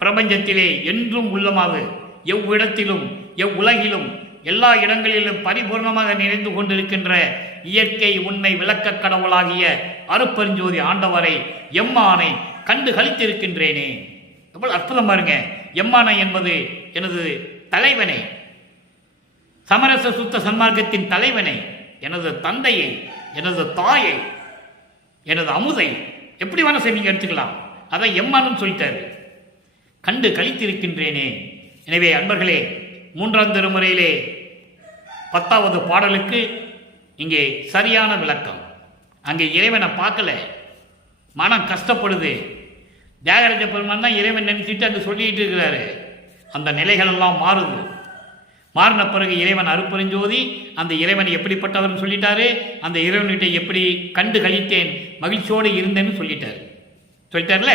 பிரபஞ்சத்திலே என்றும் உள்ளமாக, எவ்விடத்திலும் எவ்வுலகிலும் எல்லா இடங்களிலும் பரிபூர்ணமாக நிறைந்து கொண்டிருக்கின்ற இயற்கை உண்மை விளக்க கடவுளாகிய அருட்பெருஞ்சோதி ஆண்டவரை, எம்மானை கண்டு கழித்திருக்கின்றேனே. எவ்வளவு அற்புதம் பாருங்க. எம்மானை என்பது எனது தலைவனை, சமரச சுத்த சன்மார்க்கத்தின் தலைவனை, எனது தந்தையை, எனது தாயை, எனது அமுதை, எப்படி வேணா சரி நீங்க எடுத்துக்கலாம். அதை எம்மானும் சொல்லிட்டாரு. கண்டு கழித்திருக்கின்றேனே. எனவே அன்பர்களே, 3ஆம் திருமுறையிலே 10வது பாடலுக்கு இங்கே சரியான விளக்கம். அங்கே இறைவனை பார்க்கல, மனம் கஷ்டப்படுது. தியாகராஜ பெருமான் தான் இறைவன் நினைச்சிட்டு அங்கே சொல்லிட்டு இருக்கிறாரு. அந்த நிலைகள் எல்லாம் மாறுது. மாறின பிறகு இறைவன் அருட்பெருஞ்சோதி அந்த இறைவன் எப்படிப்பட்டவர்னு சொல்லிட்டாரு. அந்த இறைவன்கிட்ட எப்படி கண்டு கழித்தேன், மகிழ்ச்சியோடு இருந்தேன்னு சொல்லிட்டார்ல.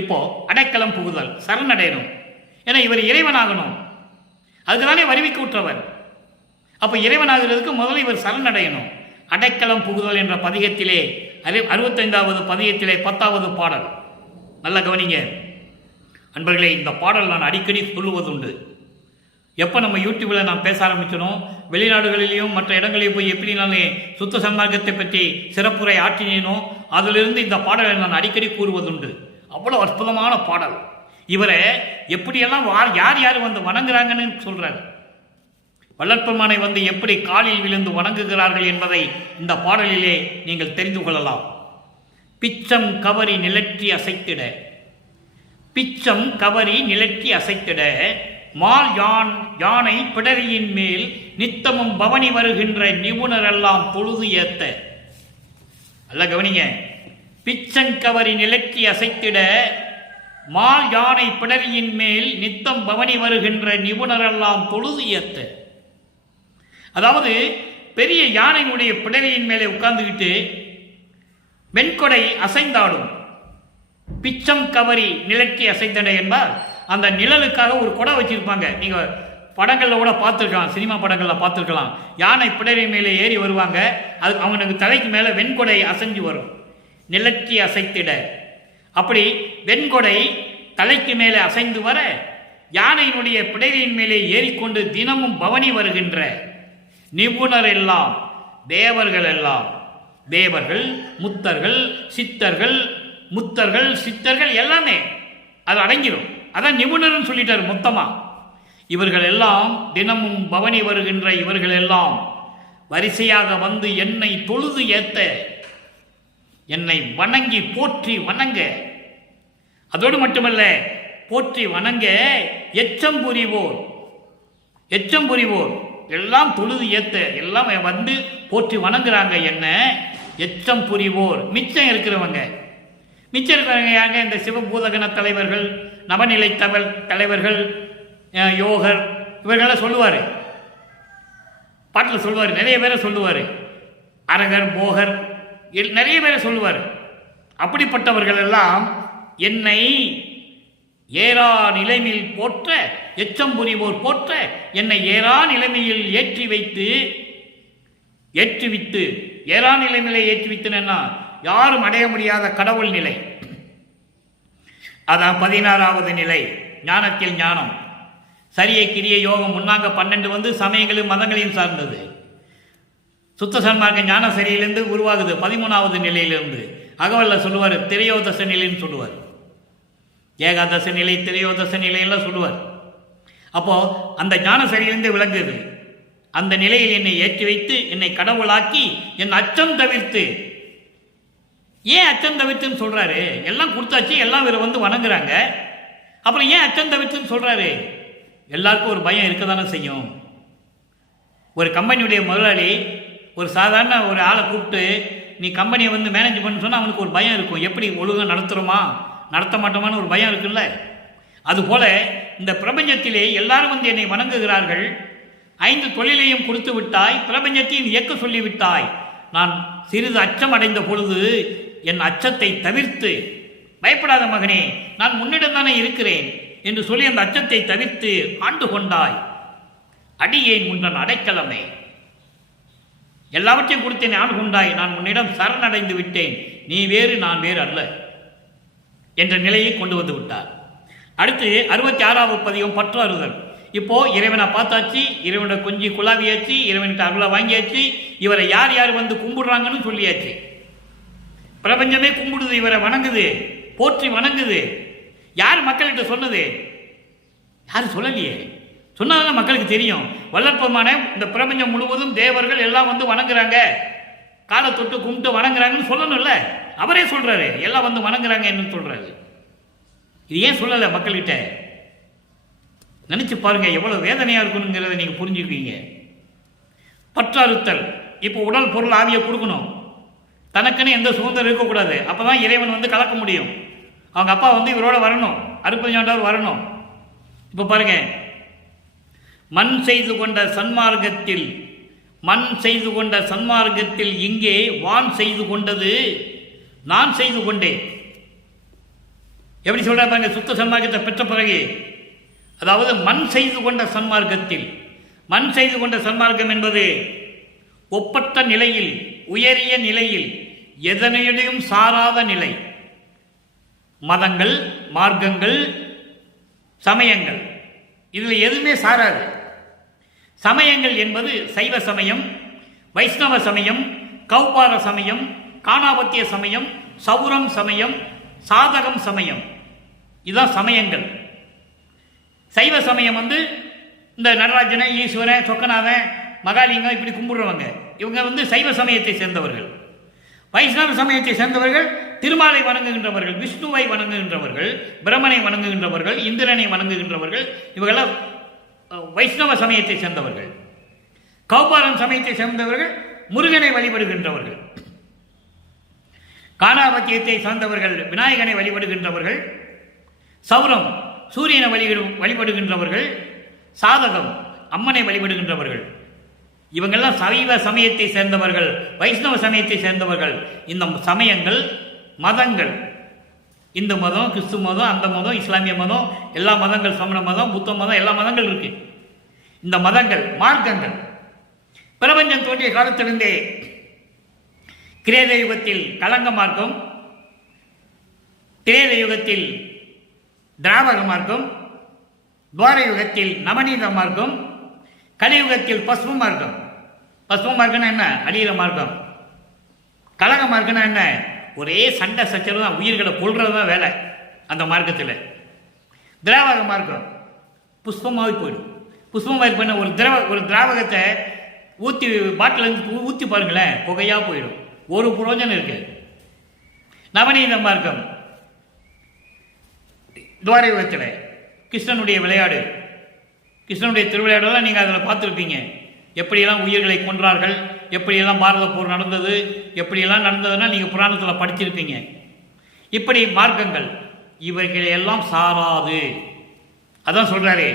இப்போ அடைக்கலம் புகுதல், சரணடையணும். ஏன்னா இவர் இறைவனாகணும், அதுக்குதானே வருவிக்கு விட்டவர். அப்போ இறைவனாகிறதுக்கு முதல்ல இவர் சரணடையணும். அடைக்கலம் புகுதல் என்ற பதிகத்திலே 65வது பதிகத்திலே 10வது பாடல். நல்ல கவனிங்க அன்பர்களே. இந்த பாடல் நான் அடிக்கடி சொல்லுவதுண்டு. எப்போ நம்ம யூடியூப்பில் நான் பேச ஆரம்பிச்சனோ, வெளிநாடுகளிலேயும் மற்ற இடங்களிலும் போய் எப்படி நான் சுத்த சன்மார்க்கத்தை பற்றி சிறப்புரை ஆற்றினேனோ, அதிலிருந்து இந்த பாடலை நான் அடிக்கடி கூறுவதுண்டு. அவ்வளோ அற்புதமான பாடல். இவரை எப்படியெல்லாம் யார் யார் வந்து வணங்குறாங்கன்னு சொல்றாரு. வள்ளற்பெருமானை வந்து எப்படி காலில் விழுந்து வணங்குகிறார்கள் என்பதை இந்த பாடலிலே நீங்கள் தெரிந்து கொள்ளலாம். பிச்சம் கவரி நிலற்றி அசைத்திட, பிச்சம் கவரி நிலற்றி அசைத்திட, மால் யானை பிடரியின் மேல் நித்தமும் பவனி வருகின்ற நிபுணரெல்லாம் பொழுது ஏத்த. அல்ல கவனிங்க, பிச்சங்கவரி நிலற்றி அசைத்திட, மால் யானை பிடரியின் மேல் நித்தம் பவனி வருகின்ற நிபுணரெல்லாம் பொழுது ஏத்த. அதாவது பெரிய யானையினுடைய பிடரியின் மேலே உட்கார்ந்துக்கிட்டு வெண்கொடை அசைந்தாடும். பிச்சம் கவரி நிலற்றி அசைத்தட என்பார். அந்த நிழலுக்காக ஒரு கொடை வச்சிருப்பாங்க. நீங்க படங்களில் கூட பார்த்துருக்கலாம், சினிமா படங்களில் பார்த்துருக்கலாம். யானை பிடரி மேலே ஏறி வருவாங்க, அது அவனுக்கு தலைக்கு மேலே வெண்கொடை அசைஞ்சு வரும். நிலற்றி அசைத்திட, அப்படி வெண்கொடை தலைக்கு மேலே அசைந்து வர யானையினுடைய பிடரியின் மேலே ஏறிக்கொண்டு தினமும் பவனி வருகின்ற நிபுணர் எல்லாம், தேவர்கள் எல்லாம், தேவர்கள், முத்தர்கள், சித்தர்கள், முத்தர்கள், சித்தர்கள் எல்லாமே அது அடங்கிடும். அதான் நிபுணர்னு சொல்லிட்டார் மொத்தமா. இவர்கள் எல்லாம் தினமும் பவனி வருகின்ற இவர்கள் எல்லாம் வரிசையாக வந்து என்னை தொழுது ஏத்த, என்னை வணங்கி போற்றி வணங்க. அதோடு மட்டுமல்ல, போற்றி வணங்க எச்சம் புரிவோர், எச்சம் புரிவோர் எல்லாம் தொழுது ஏத்த, எல்லாம் வந்து போற்றி வணங்குறாங்க. என்ன எச்சம் புரிவோர், மிச்சம் இருக்கிறவங்க. மிச்சம் இருக்கிறவங்க யாங்க? இந்த சிவபூதகண தலைவர்கள், நவநிலை தலைவர்கள், யோகர், இவர்களெல்லாம் சொல்லுவார், பாட்டில் சொல்லுவார். நிறைய பேரை சொல்லுவார். அரகர், போகர், நிறைய பேரை சொல்லுவார். அப்படிப்பட்டவர்கள் எல்லாம் என்னை ஏறா நிலைமையில் போற்ற, எச்சம் புரிவோர் போற்ற, என்னை ஏறா நிலைமையில் ஏற்றுவித்து, ஏறா நிலைமையில ஏற்றுவித்துனா யாரும் அடைய முடியாத கடவுள் நிலை. அதான் 16வது நிலை, ஞானத்தில் ஞானம். சரியை கிரிய யோகம் முன்னாங்க 12 வந்து சமயங்களும் மதங்களையும் சார்ந்தது. சுத்த சன்மார்க்க ஞான சரியிலிருந்து உருவாகுது 13வது நிலையிலிருந்து. அகவல்ல சொல்லுவார், திரையோதச நிலைன்னு சொல்லுவார். ஏகாதச நிலை, திரையோதச நிலையெல்லாம் சொல்லுவார். அப்போ அந்த ஞான சரியிலிருந்து விளங்குது. அந்த நிலையில் என்னை ஏற்றி வைத்து, என்னை கடவுளாக்கி, என் அச்சம் தவிர்த்து. ஏன் அச்சம் தவிர்த்துன்னு சொல்றாரு? எல்லாம் கொடுத்தாச்சு, எல்லாம் இவரை வந்து வணங்குறாங்க. அப்புறம் ஏன் அச்சம் தவிர்த்துன்னு சொல்றாரு? எல்லாருக்கும் ஒரு பயம் இருக்க தானே செய்யும். ஒரு கம்பெனியுடைய முதலாளி ஒரு சாதாரண ஒரு ஆளை கூப்பிட்டு நீ கம்பெனியை வந்து மேனேஜ் பண்ண சொன்னால் அவனுக்கு ஒரு பயம் இருக்கும். எப்படி ஒழுங்காக நடத்துகிறோமா நடத்த மாட்டோமான்னு ஒரு பயம் இருக்குல்ல. அதுபோல இந்த பிரபஞ்சத்திலே எல்லாரும் வந்து என்னை வணங்குகிறார்கள். 5 தொழிலையும் கொடுத்து விட்டாய், பிரபஞ்சத்தையும் இயக்க சொல்லிவிட்டாய். நான் சிறிது அச்சம் அடைந்த பொழுது என் அச்சத்தை தவிர்த்து, பயப்படாத மகனே, நான் முன்னிடம் தானே இருக்கிறேன் என்று சொல்லி அந்த அச்சத்தை தவிர்த்து ஆண்டு கொண்டாய். அடியேன் உன்றன் அடைக்கலமே, எல்லாவற்றையும் கொடுத்தேன், ஆண்டு கொண்டாய். நான் உன்னிடம் சரணடைந்து விட்டேன், நீ வேறு நான் வேறு அல்ல என்ற நிலையை கொண்டு வந்து விட்டார். அடுத்து 66வது பதிகம் பற்றாறுதல். இப்போ இறைவனை பார்த்தாச்சு, இறைவனை கொஞ்சி குழாவியாச்சு, இறைவன்கிட்ட அருளை வாங்கியாச்சு, இவரை யார் யார் வந்து கும்பிடுறாங்கன்னு சொல்லியாச்சு. பிரபஞ்சமே கும்பிடுது, இவரை வணங்குது, போற்றி வணங்குது. யார் மக்கள்கிட்ட சொன்னது? யாரும் சொல்லலையே. சொன்னதான மக்களுக்கு தெரியும். வல்லற்பமான இந்த பிரபஞ்சம் முழுவதும் தேவர்கள் எல்லாம் வந்து வணங்குறாங்க, காலை தொட்டு கும்பிட்டு வணங்குறாங்கன்னு சொல்லணும்ல. அவரே சொல்றாரு, எல்லாம் வந்து வணங்குறாங்க என்ன சொல்றாரு. இது ஏன் சொல்லலை மக்கள்கிட்ட? நினைச்சு பாருங்க, எவ்வளவு வேதனையா இருக்கணுங்கிறத நீங்க புரிஞ்சுக்குவீங்க. பற்றறுத்தல். இப்போ உடல் பொருள் ஆவியை கொடுக்கணும், தனக்குன்னு எந்த சுதந்திரம் இருக்கக்கூடாது. அப்பதான் இறைவன் வந்து கலக்க முடியும். அவங்க அப்பா வந்து இவரோட வரணும், அருப்பஞ்சாண்டவர் வரணும். இப்போ பாருங்க, மண் செய்து கொண்ட சன்மார்க்கத்தில், மண் செய்து கொண்ட சன்மார்க்கத்தில் இங்கே வான் செய்து கொண்டது நான் செய்து கொண்டேன். எப்படி சொல்ற பாருங்க, சுத்த சன்மார்க்கத்தை பெற்ற பிறகு. அதாவது மண் செய்து கொண்ட சன்மார்க்கத்தில், மண் செய்து கொண்ட சன்மார்க்கம் என்பது ஒப்பற்ற நிலையில், உயரிய நிலையில், எதனையும் சாராத நிலை. மதங்கள், மார்க்கங்கள், சமயங்கள், இதில் எதுவுமே சாராது. சமயங்கள் என்பது சைவ சமயம், வைஷ்ணவ சமயம், கௌபார சமயம், காணாபத்திய சமயம், சௌரம் சமயம், சாதகம் சமயம், இதுதான் சமயங்கள். சைவ சமயம் வந்து இந்த நடராஜனை, ஈஸ்வரன், சொக்கநாதன், மகாலிங்கம் இப்படி கும்பிடுறவங்க, இவங்க வந்து சைவ சமயத்தை சேர்ந்தவர்கள். வைஷ்ணவ சமயத்தை சேர்ந்தவர்கள் திருமாலை வணங்குகின்றவர்கள், விஷ்ணுவை வணங்குகின்றவர்கள், பிரம்மனை வணங்குகின்றவர்கள், இந்திரனை வணங்குகின்றவர்கள். இவர்களெல்லாம் வைஷ்ணவ சமயத்தை சேர்ந்தவர்கள். கௌபாரன் சமயத்தை சேர்ந்தவர்கள் முருகனை வழிபடுகின்றவர்கள். காணாபத்தியத்தை சார்ந்தவர்கள் விநாயகனை வழிபடுகின்றவர்கள். சௌரம் சூரியனை வழிபடுகின்றவர்கள். சாதகம் அம்மனை வழிபடுகின்றவர்கள். இவங்கெல்லாம் சைவ சமயத்தை சேர்ந்தவர்கள், வைஷ்ணவ சமயத்தை சேர்ந்தவர்கள். இந்த சமயங்கள், மதங்கள், இந்து மதம், கிறிஸ்து மதம், அந்த மதம், இஸ்லாமிய மதம், எல்லா மதங்கள், சமண மதம், புத்த மதம், எல்லா மதங்கள் இருக்கு. இந்த மதங்கள், மார்க்கங்கள் பிரபஞ்சம் தோன்றிய காலத்திலிருந்தே கிரேத யுகத்தில் கலங்க மார்க்கம், திரேத யுகத்தில் திராவக மார்க்கம், துவார யுகத்தில் நவநீத மார்க்கம், கலியுகத்தில் பஸ்ம மார்க்கம். பஸ்ம மார்க்கம்னா என்ன? அழியிற மார்க்கம். கலக மார்க்கம்னா என்ன? ஒரே சண்டை சச்சரவு தான், உயிர்களை கொள்றது தான் வேலை அந்த மார்க்கத்தில். திராவக மார்க்கம் புஷ்பமாகவே போயிடும். புஷ்பமாக பண்ண ஒரு திராவகத்தை ஊற்றி பாட்டில் ஊற்றி பாருங்களேன், புகையாக போயிடும், ஒரு புரோஜனம் இருக்கு. நவநீத மார்க்கம் துவார யுகத்தில் கிருஷ்ணனுடைய விளையாடு, கிருஷ்ணனுடைய திருவிளையாடெல்லாம் நீங்கள் அதில் பார்த்துருப்பீங்க. எப்படியெல்லாம் உயிர்களை கொன்றார்கள், எப்படியெல்லாம் பாரத போர் நடந்தது, எப்படியெல்லாம் நடந்ததுன்னா நீங்கள் புராணத்தில் படிச்சிருப்பீங்க. இப்படி மார்க்கங்கள் இவைகளையெல்லாம் சாராது. அதான் சொல்கிறாரு,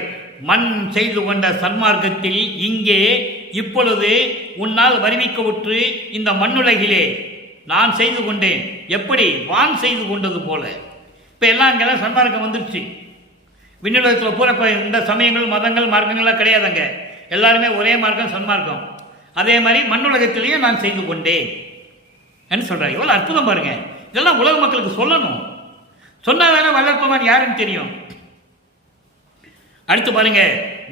மண் செய்து கொண்ட சன்மார்க்கத்தில் இங்கே இப்பொழுது உன்னால் வருவிக்க உற்று இந்த மண்ணுலகிலே நான் செய்து கொண்டேன், எப்படி வான் செய்து கொண்டது போல. இப்போ எல்லாம் இங்கெல்லாம் சன்மார்க்கம் வந்துருச்சு. விண்ணுலகத்தில் பூரா இந்த சமயங்கள், மதங்கள், மார்க்கங்கள்லாம் கிடையாதுங்க. எல்லாருமே ஒரே மார்க்கம், சன்மார்க்கம். அதே மாதிரி மண்ணுலகத்திலேயே நான் செய்து கொண்டேன் என்று சொல்கிறார். எவ்வளோ அற்புதம் பாருங்க. இதெல்லாம் உலக மக்களுக்கு சொல்லணும். சொன்னால் தானே வல்லற்பமான் யாருன்னு தெரியும். அடுத்து பாருங்க,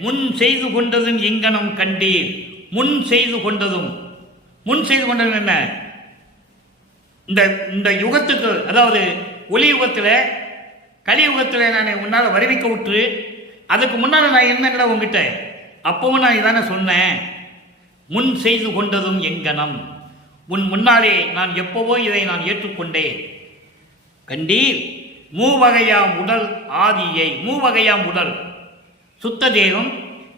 முன் செய்து கொண்டதும் எங்கனம் கண்டீர். முன் செய்து கொண்டதும், முன் செய்து கொண்டதும் என்ன? இந்த யுகத்துக்கு, அதாவது ஒளி யுகத்தில், கலியுகத்தில் நான் உன்னால் வருவிக்க விட்டு, அதுக்கு முன்னால் நான் என்னங்கள உங்ககிட்ட அப்பவும் நான் இதானே சொன்னேன். முன் செய்து கொண்டதும் எங்கனம், உன் முன்னாலே நான் எப்போவோ இதை நான் ஏற்றுக்கொண்டேன். கண்டீர் மூவகையாம் உடல் ஆதியை. மூவகையாம் உடல், சுத்த தேகம்,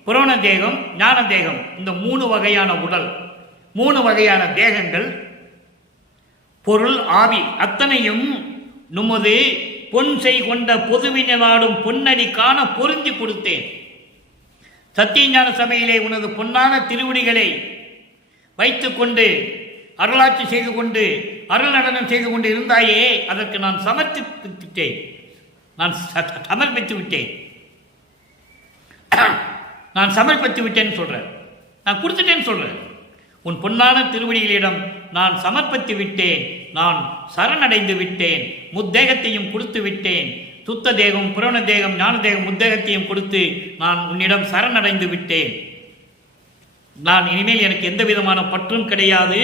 புராண தேகம், ஞான தேகம். இந்த 3 வகையான உடல், 3 வகையான தேகங்கள், பொருள், ஆவி அத்தனையும் நுமது பொன் செய் கொண்ட பொதுவினாடும் பொன்னடி காண பொருந்தி கொடுத்தேன். சத்தியஞான சபையிலே உனது பொன்னான திருவடிகளை வைத்துக்கொண்டு அருளாட்சி செய்து கொண்டு அருள் நடனம் செய்து கொண்டு இருந்தாயே, அதற்கு நான் சமர்ப்பித்து விட்டேன். நான் சமர்ப்பித்து விட்டேன்னு சொல்றேன். நான் கொடுத்துட்டேன்னு சொல்றேன். உன் பொன்னான திருவடிகளிடம் நான் சமர்ப்பித்து விட்டேன். நான் சரணடைந்து விட்டேன். முத்தேகத்தையும் கொடுத்து விட்டேன். சுத்த தேகம், புராண தேகம், ஞான தேகம், முத்தேகத்தையும் கொடுத்து நான் உன்னிடம் சரணடைந்து விட்டேன். நான் இனிமேல் எனக்கு எந்த விதமான பற்றும் கிடையாது.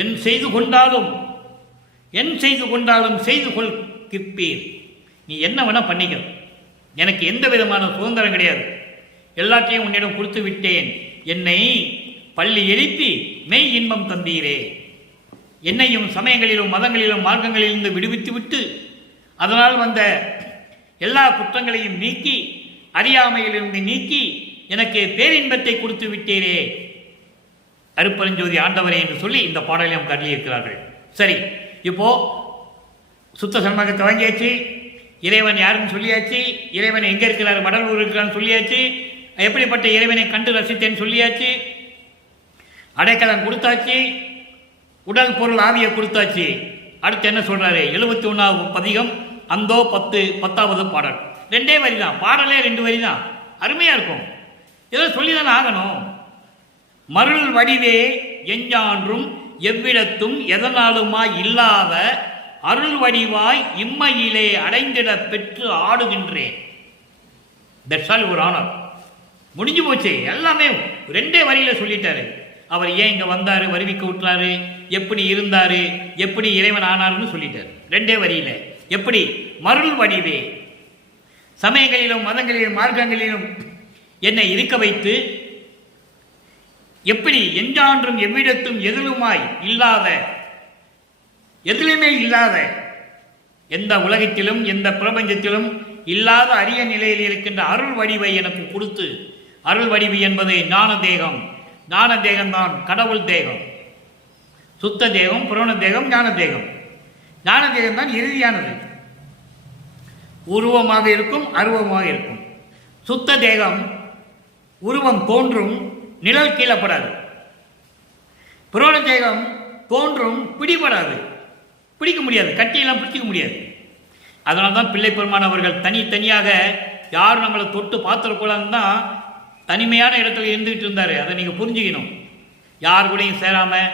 என் செய்து கொண்டாலும் செய்து கொள் கிற்பீர். நீ என்ன வேணா பண்ணிக்க, எனக்கு எந்த விதமான சுதந்திரம் கிடையாது. எல்லாத்தையும் உன்னிடம் கொடுத்து விட்டேன். என்னை பள்ளி எழுப்பி மெய் இன்பம் தந்தீரே. என்னையும் சமயங்களிலும் மதங்களிலும் மார்க்கங்களிலிருந்து விடுவித்து விட்டு அதனால் வந்த எல்லா குற்றங்களையும் நீக்கி, அறியாமையிலிருந்து நீக்கி எனக்கு பேரின்பத்தை கொடுத்து விட்டீரே அருப்பெருஞ்சோதி ஆண்டவரே என்று சொல்லி இந்த பாடலை நாம் கருளியிருக்கிறார்கள். சரி, இப்போ சுத்த சன்மார்க்கத்தை வாங்கியாச்சு, இறைவன் யாருன்னு சொல்லியாச்சு, இறைவன் எங்கே இருக்கிறார், மடலூர் இருக்கிறான்னு சொல்லியாச்சு, எப்படிப்பட்ட இறைவனை கண்டு ரசித்தேன்னு சொல்லியாச்சு, அடைக்கலம் கொடுத்தாச்சு, உடல் பொருள் ஆவியை கொடுத்தாச்சு. அடுத்து என்ன சொல்றாரு? 71வது பதிகம் அந்தோ 10வது பாடல். 2 வரி தான், பாடலே 2 வரி தான். அருமையா இருக்கும். ஏதோ சொல்லிதானே ஆகணும். மருள் வடிவே எஞ்சான்றும் எவ்விடத்தும் எதனாலுமாய் இல்லாத அருள் வடிவாய் இம்மையிலே அடைந்திட பெற்று ஆடுகின்றேன். தட்ஸ் ஆல் ஒரு ஆனர். முடிஞ்சு போச்சு. எல்லாமே 2 வரியில சொல்லிட்டாரு. அவர் ஏன் இங்க வந்தாரு, வருவிக்க விட்டுறாரு, எப்படி இருந்தாரு, எப்படி இறைவன் ஆனார்னு சொல்லிட்டாரு 2 வரியில. எப்படி? மருள் வடிவே, சமயங்களிலும் மதங்களிலும் மார்க்கங்களிலும் என்னை இருக்க வைத்து, எப்படி எஞ்சான்றும் எவ்விடத்தும் எதிலுமாய் இல்லாத எதிலுமே இல்லாத, எந்த உலகத்திலும் எந்த பிரபஞ்சத்திலும் இல்லாத அரிய நிலையில் இருக்கின்ற அருள் வடிவை எனக்கு கொடுத்து, அருள் வடிவு என்பது ஞான தேகம். ஞான தேகம்தான் கடவுள் தேகம். சுத்த தேகம், புராண தேகம், ஞான தேகம். ஞான தேகம் தான் இறுதியானது. உருவமாக இருக்கும், அருவமாக இருக்கும். சுத்த தேகம் உருவம் தோன்றும், நிழல் கீழப்படாது. புராண தேகம் தோன்றும், பிடிபடாது, பிடிக்க முடியாது, கட்டியெல்லாம் பிடிச்சிக்க முடியாது. அதனால தான் பிள்ளை பெருமான் அவர்கள் தனித்தனியாக யாரும் நம்மளை தொட்டு பார்த்துடக்கூடாதுன்னு தான் தனிமையான இடத்துல இருந்துகிட்டு இருந்தார். அதை நீங்கள் புரிஞ்சுக்கணும். யார் கூடயும் சேராமல்,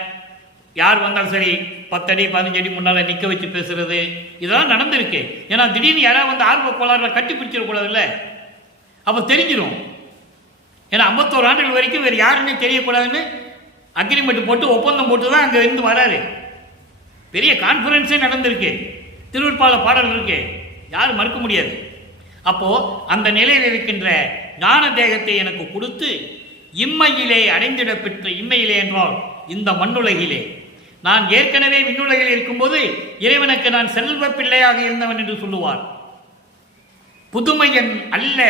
யார் வந்தாலும் சரி 10 அடி 15 அடி முன்னால் நிற்க வச்சு பேசுறது, இதெல்லாம் நடந்திருக்கு. ஏன்னா திடீர்னு யாராவது வந்து ஆர்வ கோளாறுல கட்டி பிடிச்சிடக்கூடாதுல்ல, அப்போ தெரிஞ்சிடும். ஏன்னா 51 ஆண்டுகள் வரைக்கும் வேறு யாருன்னே தெரியக்கூடாதுன்னு அக்ரிமெண்ட் போட்டு ஒப்பந்தம் போட்டு தான் அங்கே இருந்து வராரு. பெரிய கான்ஃபரன்ஸே நடந்திருக்கு, திருவிற்பால பாடல் இருக்கு, யாரும் மறுக்க முடியாது. அப்போ அந்த நிலையில் இருக்கின்ற ஞான தேகத்தை எனக்கு கொடுத்து இம்மையிலே அடைந்திட பெற்ற, இம்மையிலே என்றால் இந்த மண்ணுலகிலே, நான் ஏற்கனவே விண்ணுலகில் இருக்கும்போது இறைவனுக்கு நான் செல்வ பிள்ளையாக இருந்தவன் என்று சொல்லுவார். புதுமையன் அல்ல,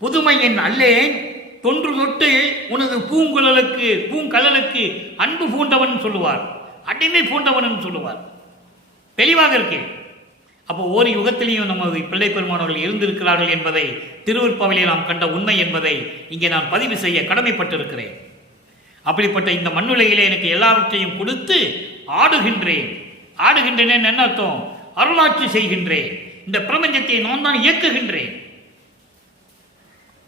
புதுமையன் அல்லேன், தொன்று தொட்டு உனது பூங்கலலுக்கு அன்பு பூண்டவன் சொல்லுவார், அடிமை பூண்டவன் சொல்லுவார். தெளிவாக இருக்கு. அப்போ ஒரு யுகத்திலையும் நமது பிள்ளை பெருமானவர்கள் இருந்திருக்கிறார்கள் என்பதை திருவிற்பாவிலே நாம் கண்ட உண்மை என்பதை இங்கே நான் பதிவு செய்ய கடமைப்பட்டிருக்கிறேன். அப்படிப்பட்ட இந்த மண்ணுலகிலே எனக்கு எல்லாவற்றையும் கொடுத்து ஆடுகின்றேன். ஆடுகின்றேன் என்ன அர்த்தம்? அருளாட்சி செய்கின்றேன். இந்த பிரபஞ்சத்தை நான் தான் இயக்குகின்றேன்.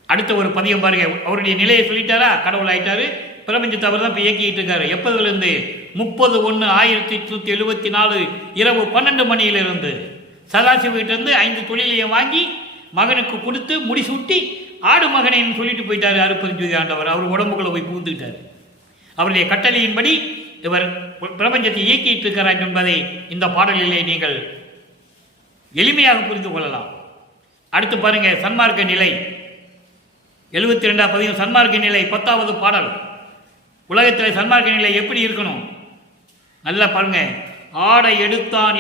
அடுத்த ஒரு பதியம் பாருங்க. அவருடைய நிலையை சொல்லிட்டாரா, கடவுள் ஆயிட்டாரு, பிரபஞ்சத்தை அவர் தான் இப்போ இயக்கிட்டு இருக்காரு. எப்போதுலேருந்து? 30/1/1874 இரவு 12 மணியிலிருந்து சதாசிவகிட்டிருந்து 5 தொழிலையும் வாங்கி மகனுக்கு கொடுத்து முடிசூட்டி ஆடு மகனைன்னு சொல்லிட்டு போயிட்டாரு அருப்பெருஞ்ஜோதி ஆண்டவர். அவர் உடம்புக்குள்ள போய் புகுந்துட்டார். அவருடைய கட்டளையின்படி இவர் பிரபஞ்சத்தை இயக்கிட்டு இருக்கிறார் என்பதை இந்த பாடலிலே நீங்கள் எளிமையாக புரிந்து கொள்ளலாம். அடுத்து பாருங்க, சன்மார்க்க நிலை 72 பதிவு. சன்மார்க்க நிலை 10வது பாடல். உலகத்தில் சன்மார்க்க நிலை எப்படி இருக்கணும் நல்லா பாருங்க. ஆடை எடுத்தான்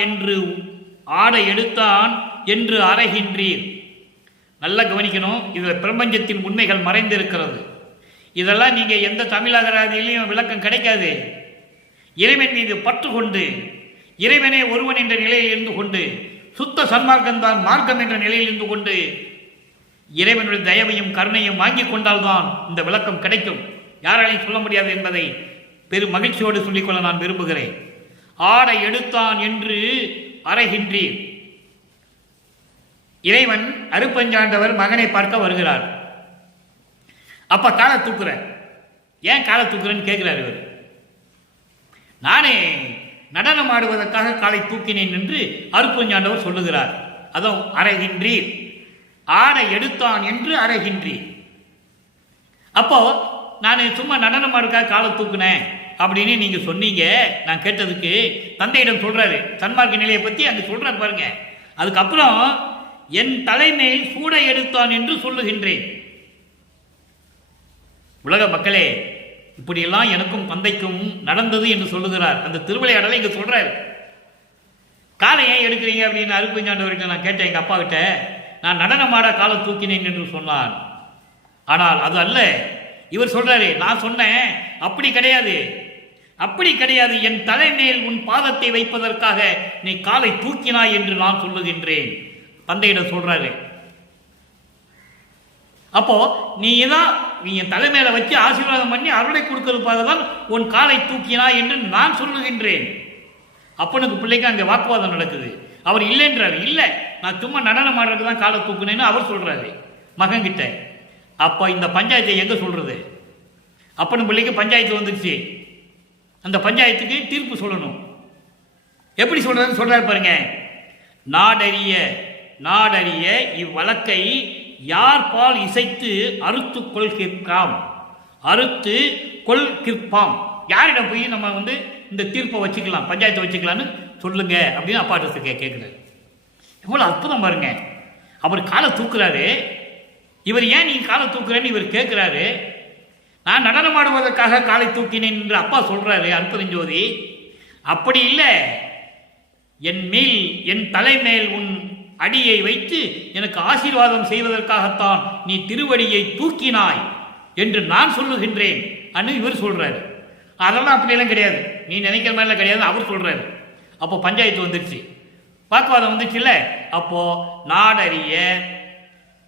என்று அறைகின்றீர். நல்லா கவனிக்கணும். இதில் பிரபஞ்சத்தின் உண்மைகள் மறைந்திருக்கிறது. இதெல்லாம் நீங்க எந்த தமிழகராதியிலையும் விளக்கம் கிடைக்காது. இறைவன் மீது பற்று கொண்டு, இறைவனே ஒருவன் என்ற நிலையில் இருந்து கொண்டு, சுத்த சன்மார்க்கம்தான் மார்க்கம் என்ற நிலையில் இருந்து கொண்டு இறைவனுடைய தயவையும் கருணையும் வாங்கி கொண்டால்தான் இந்த விளக்கம் கிடைக்கும். யாராலையும் சொல்ல முடியாது என்பதை பெரும் மகிழ்ச்சியோடு சொல்லிக்கொள்ள நான் விரும்புகிறேன். ஆடை எடுத்தான் என்று அறைகின்றீர். இறைவன் அருப்பஞ்சாண்டவர் மகனை பார்க்க வருகிறார். அப்ப காலை தூக்குற, ஏன் காலை தூக்குறேன்னு கேட்கிறார் இவர். நானே நடனம் ஆடுவதற்காக காலை தூக்கினேன் என்று அருப்பஞ்சாண்டவர் சொல்லுகிறார். அதுவும் அறைகின்றீர், ஆடை எடுத்தான் என்று அறைகின்றீர். அப்போ நான் சும்மா நடனம் ஆடுக்காக காலை தூக்குனேன் அப்படின்னு நீங்க சொன்னீங்க. நான் கேட்டதுக்கு தந்தையிடம் சொல்றாரு, சன்மார்க்க நிலையை பத்தி அங்க சொல்றாரு பாருங்க. அதுக்கப்புறம் என் தலைமையில் சூடை எடுத்தான் என்று சொல்லுகின்றேன். உலக மக்களே, இப்படியெல்லாம் எனக்கும் தந்தைக்கும் நடந்தது என்று சொல்லுகிறார். அந்த திருவிளையாடலை இங்க சொல்றாரு. காலை ஏன் எடுக்கிறீங்க அப்படின்னு அருப்பஞ்சாண்டவர்கிட்ட நான் கேட்டேன். எங்க அப்பா கிட்ட நான் நடனமாட காலை தூக்கினேன் என்று சொன்னார். ஆனால் அது அல்ல. இவர் சொல்றாரு, நான் சொன்னேன் அப்படி கிடையாது, அப்படி கிடையாது. என் தலைமையில் உன் பாதத்தை வைப்பதற்காக நீ காலை தூக்கினாய் என்று நான் சொல்லுகின்றேன். தந்தையிடம் சொல்றாரு. அப்போ நீ என் தலைமையில வச்சு ஆசீர்வாதம் பண்ணி அருளை கொடுக்கறதுக்காக தான் உன் காலை தூக்கினாய் என்று நான் சொல்லுகின்றேன். அப்பனுக்கு பிள்ளைக்கு அங்கே வாக்குவாதம் நடக்குது. அவர் இல்லைன்றாரு. இல்லை, நான் சும்மா நடனம் ஆடுறதுக்கு தான் காலை தூக்குனேன்னு அவர் சொல்றாரு மகன்கிட்ட. அப்போ இந்த பஞ்சாயத்தை எங்க சொல்றது? அப்பனும் பிள்ளைக்கு பஞ்சாயத்து வந்துடுச்சு. அந்த பஞ்சாயத்துக்கு தீர்ப்பு சொல்லணும். எப்படி சொல்றதுன்னு சொல்றாரு பாருங்க. நாடறிய இவ்வழக்கை யார் பால் இசைத்து அறுத்து கொள்கிற்பாம். யாரிடம் போய் நம்ம இந்த தீர்ப்பை வச்சுக்கலாம், பஞ்சாயத்தை வச்சுக்கலான்னு சொல்லுங்க அப்படின்னு அப்பாட்ட கேட்கிறாரு. எவ்வளவு அற்புதம் பாருங்க. அவர் காலை தூக்குறாரு. இவர் ஏன் நீ காலை தூக்குறேன்னு இவர் கேட்கிறாரு. நான் நடனமாடுவதற்காக காலை தூக்கினேன் என்று அப்பா சொல்றாரு அருப்பெருஞ்சோதி. அப்படி இல்லை, என் தலைமேல் உன் அடியை வைத்து எனக்கு ஆசீர்வாதம் செய்வதற்காகத்தான் நீ திருவடியை தூக்கினாய் என்று நான் சொல்லுகின்றேன் அன்னு இவர் சொல்றாரு. அதெல்லாம் அப்படியெல்லாம் கிடையாது, நீ நினைக்கிற மாதிரிலாம் கிடையாது அவர் சொல்றாரு. அப்போ பஞ்சாயத்து வந்துருச்சு, வாக்குவாதம் வந்துச்சு இல்லை. அப்போ நாடறிய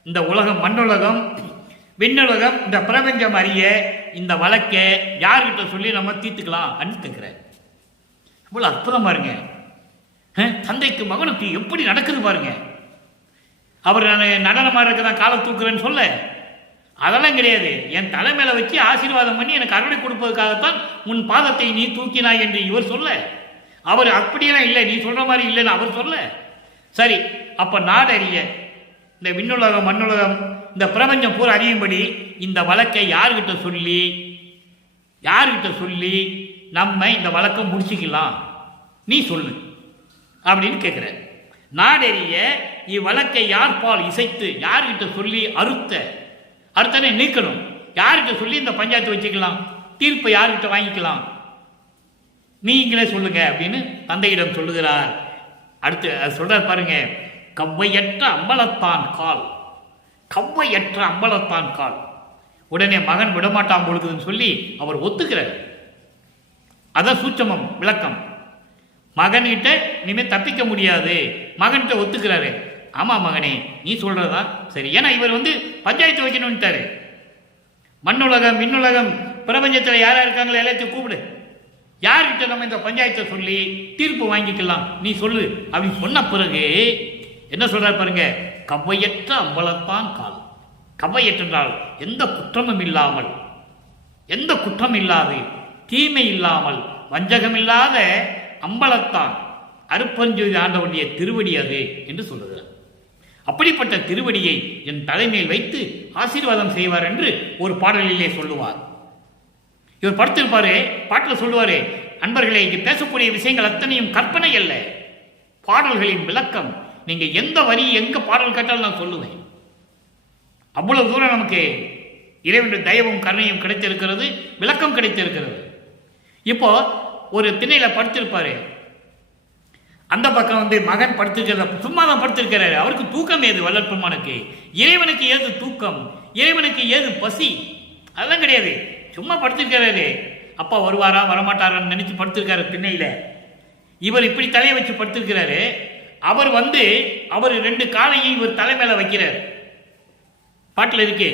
இந்த உலகம், மண்ணுலகம், விண்ணுலகம், இந்த பிரபஞ்சம் அறிய இந்த வழக்கை யார்கிட்ட சொல்லி நம்ம தீர்த்துக்கலாம் அன்னு கேட்கிறார். இவ்வளவு அற்புதம் பாருங்க, தந்தைக்கு மகனுக்கு எப்படி நடக்குது பாருங்க. அவர் நடனமாக இருக்கதான் காலை தூக்குறேன்னு சொல்ல, அதெல்லாம் கிடையாது. என் தலைமையில வச்சு ஆசீர்வாதம் பண்ணி எனக்கு அருளை கொடுப்பதற்காகத்தான் உன் பாதத்தை நீ தூக்கினாய் என்று இவர் சொல்ல, அவர் அப்படியெல்லாம் இல்லை, நீ சொல்ற மாதிரி இல்லைன்னு அவர் சொல்ல. சரி, அப்ப நாடறிய இந்த விண்ணுலகம், மண்ணுலகம், இந்த பிரபஞ்சம் பூரா அறியும்படி இந்த வழக்கை யார்கிட்ட சொல்லி நம்ம இந்த வழக்கை முடிச்சுக்கலாம், நீ சொல்லு அப்படின்னு கேட்கிற. நாடெறிய இவ்வழக்கை யார் பால் இசைத்து, யார்கிட்ட சொல்லி அறுத்தனை நீக்கணும், யார்கிட்ட சொல்லி இந்த பஞ்சாயத்து வச்சுக்கலாம், தீர்ப்பை யார்கிட்ட வாங்கிக்கலாம், நீங்களே சொல்லுங்க அப்படின்னு தந்தையிடம் சொல்லுகிறார். அடுத்து சொல்றார் பாருங்க, கவ்வையற்ற அம்பலத்தான் கால். உடனே மகன் விடமாட்டான் பொழுதுன்னு சொல்லி அவர் ஒத்துக்கிறார். அதான் சூட்சமம் விளக்கம். மகன்கிட்ட இனிமேல் தப்பிக்க முடியாது, மகன்கிட்ட ஒத்துக்கிறாரு. ஆமா மகனே, நீ சொல்றதா சரி. ஏன்னா இவர் பஞ்சாயத்து வைக்கணும்ட்டாரு. மண்ணுலகம், விண்ணுலகம், பிரபஞ்சத்தில் யாரா இருக்காங்களோ எல்லாத்தையும் கூப்பிடு, யார்கிட்ட நம்ம இந்த பஞ்சாயத்தை சொல்லி தீர்ப்பு வாங்கிக்கலாம், நீ சொல்லு அப்படின்னு சொன்ன பிறகு என்ன சொல்றாரு பாருங்க, கவ்வையற்ற அம்பலத்தான் கால். கவ்வையற்றால் எந்த குற்றமும் இல்லாமல், எந்த குற்றம் இல்லாது, தீமை இல்லாமல், வஞ்சகம் இல்லாத அம்பலத்தான் அருப்பஞ்சோதி ஆண்டவனுடைய திருவடி அது என்று சொல்லுகிறார். அப்படிப்பட்ட திருவடியை என் தலைமையில் வைத்து ஆசீர்வாதம் செய்வார் என்று ஒரு பாடலிலே சொல்லுவார். இவர் படுத்திருப்பாரு, பாட்டில் சொல்லுவாரு, அன்பர்களே, இங்கு பேசக்கூடிய விஷயங்கள் அத்தனையும் கற்பனை அல்ல, பாடல்களின் விளக்கம். நீங்க எந்த வரி எங்க பாடல் கேட்டாலும் நான் சொல்லுவேன். அவ்வளவு தூரம் நமக்கு இறைவனுடைய தயவும் கருணையும் கிடைத்திருக்கிறது, விளக்கம் கிடைத்திருக்கிறது. இப்போ ஒரு திண்ணையில படுத்திருப்பாரு, அந்த பக்கம் மகன் படுத்திருக்கிற, சும்மா தான் படுத்திருக்கிறாரு. அவருக்கு தூக்கம் ஏது? வல்லற்பெருமானுக்கு, இறைவனுக்கு ஏது தூக்கம், இறைவனுக்கு ஏது பசி? அதெல்லாம் கிடையாது, சும்மா படுத்திருக்கிறாரு. அப்பா வருவாரா வரமாட்டாரான்னு நினைச்சு படுத்திருக்காரு திண்ணையில. இவர் இப்படி தலையை வச்சு படுத்திருக்கிறாரு. அவர் அவர் 2 காலையும் இவர் தலைமையில வைக்கிறார். பாட்டில் இருக்கு,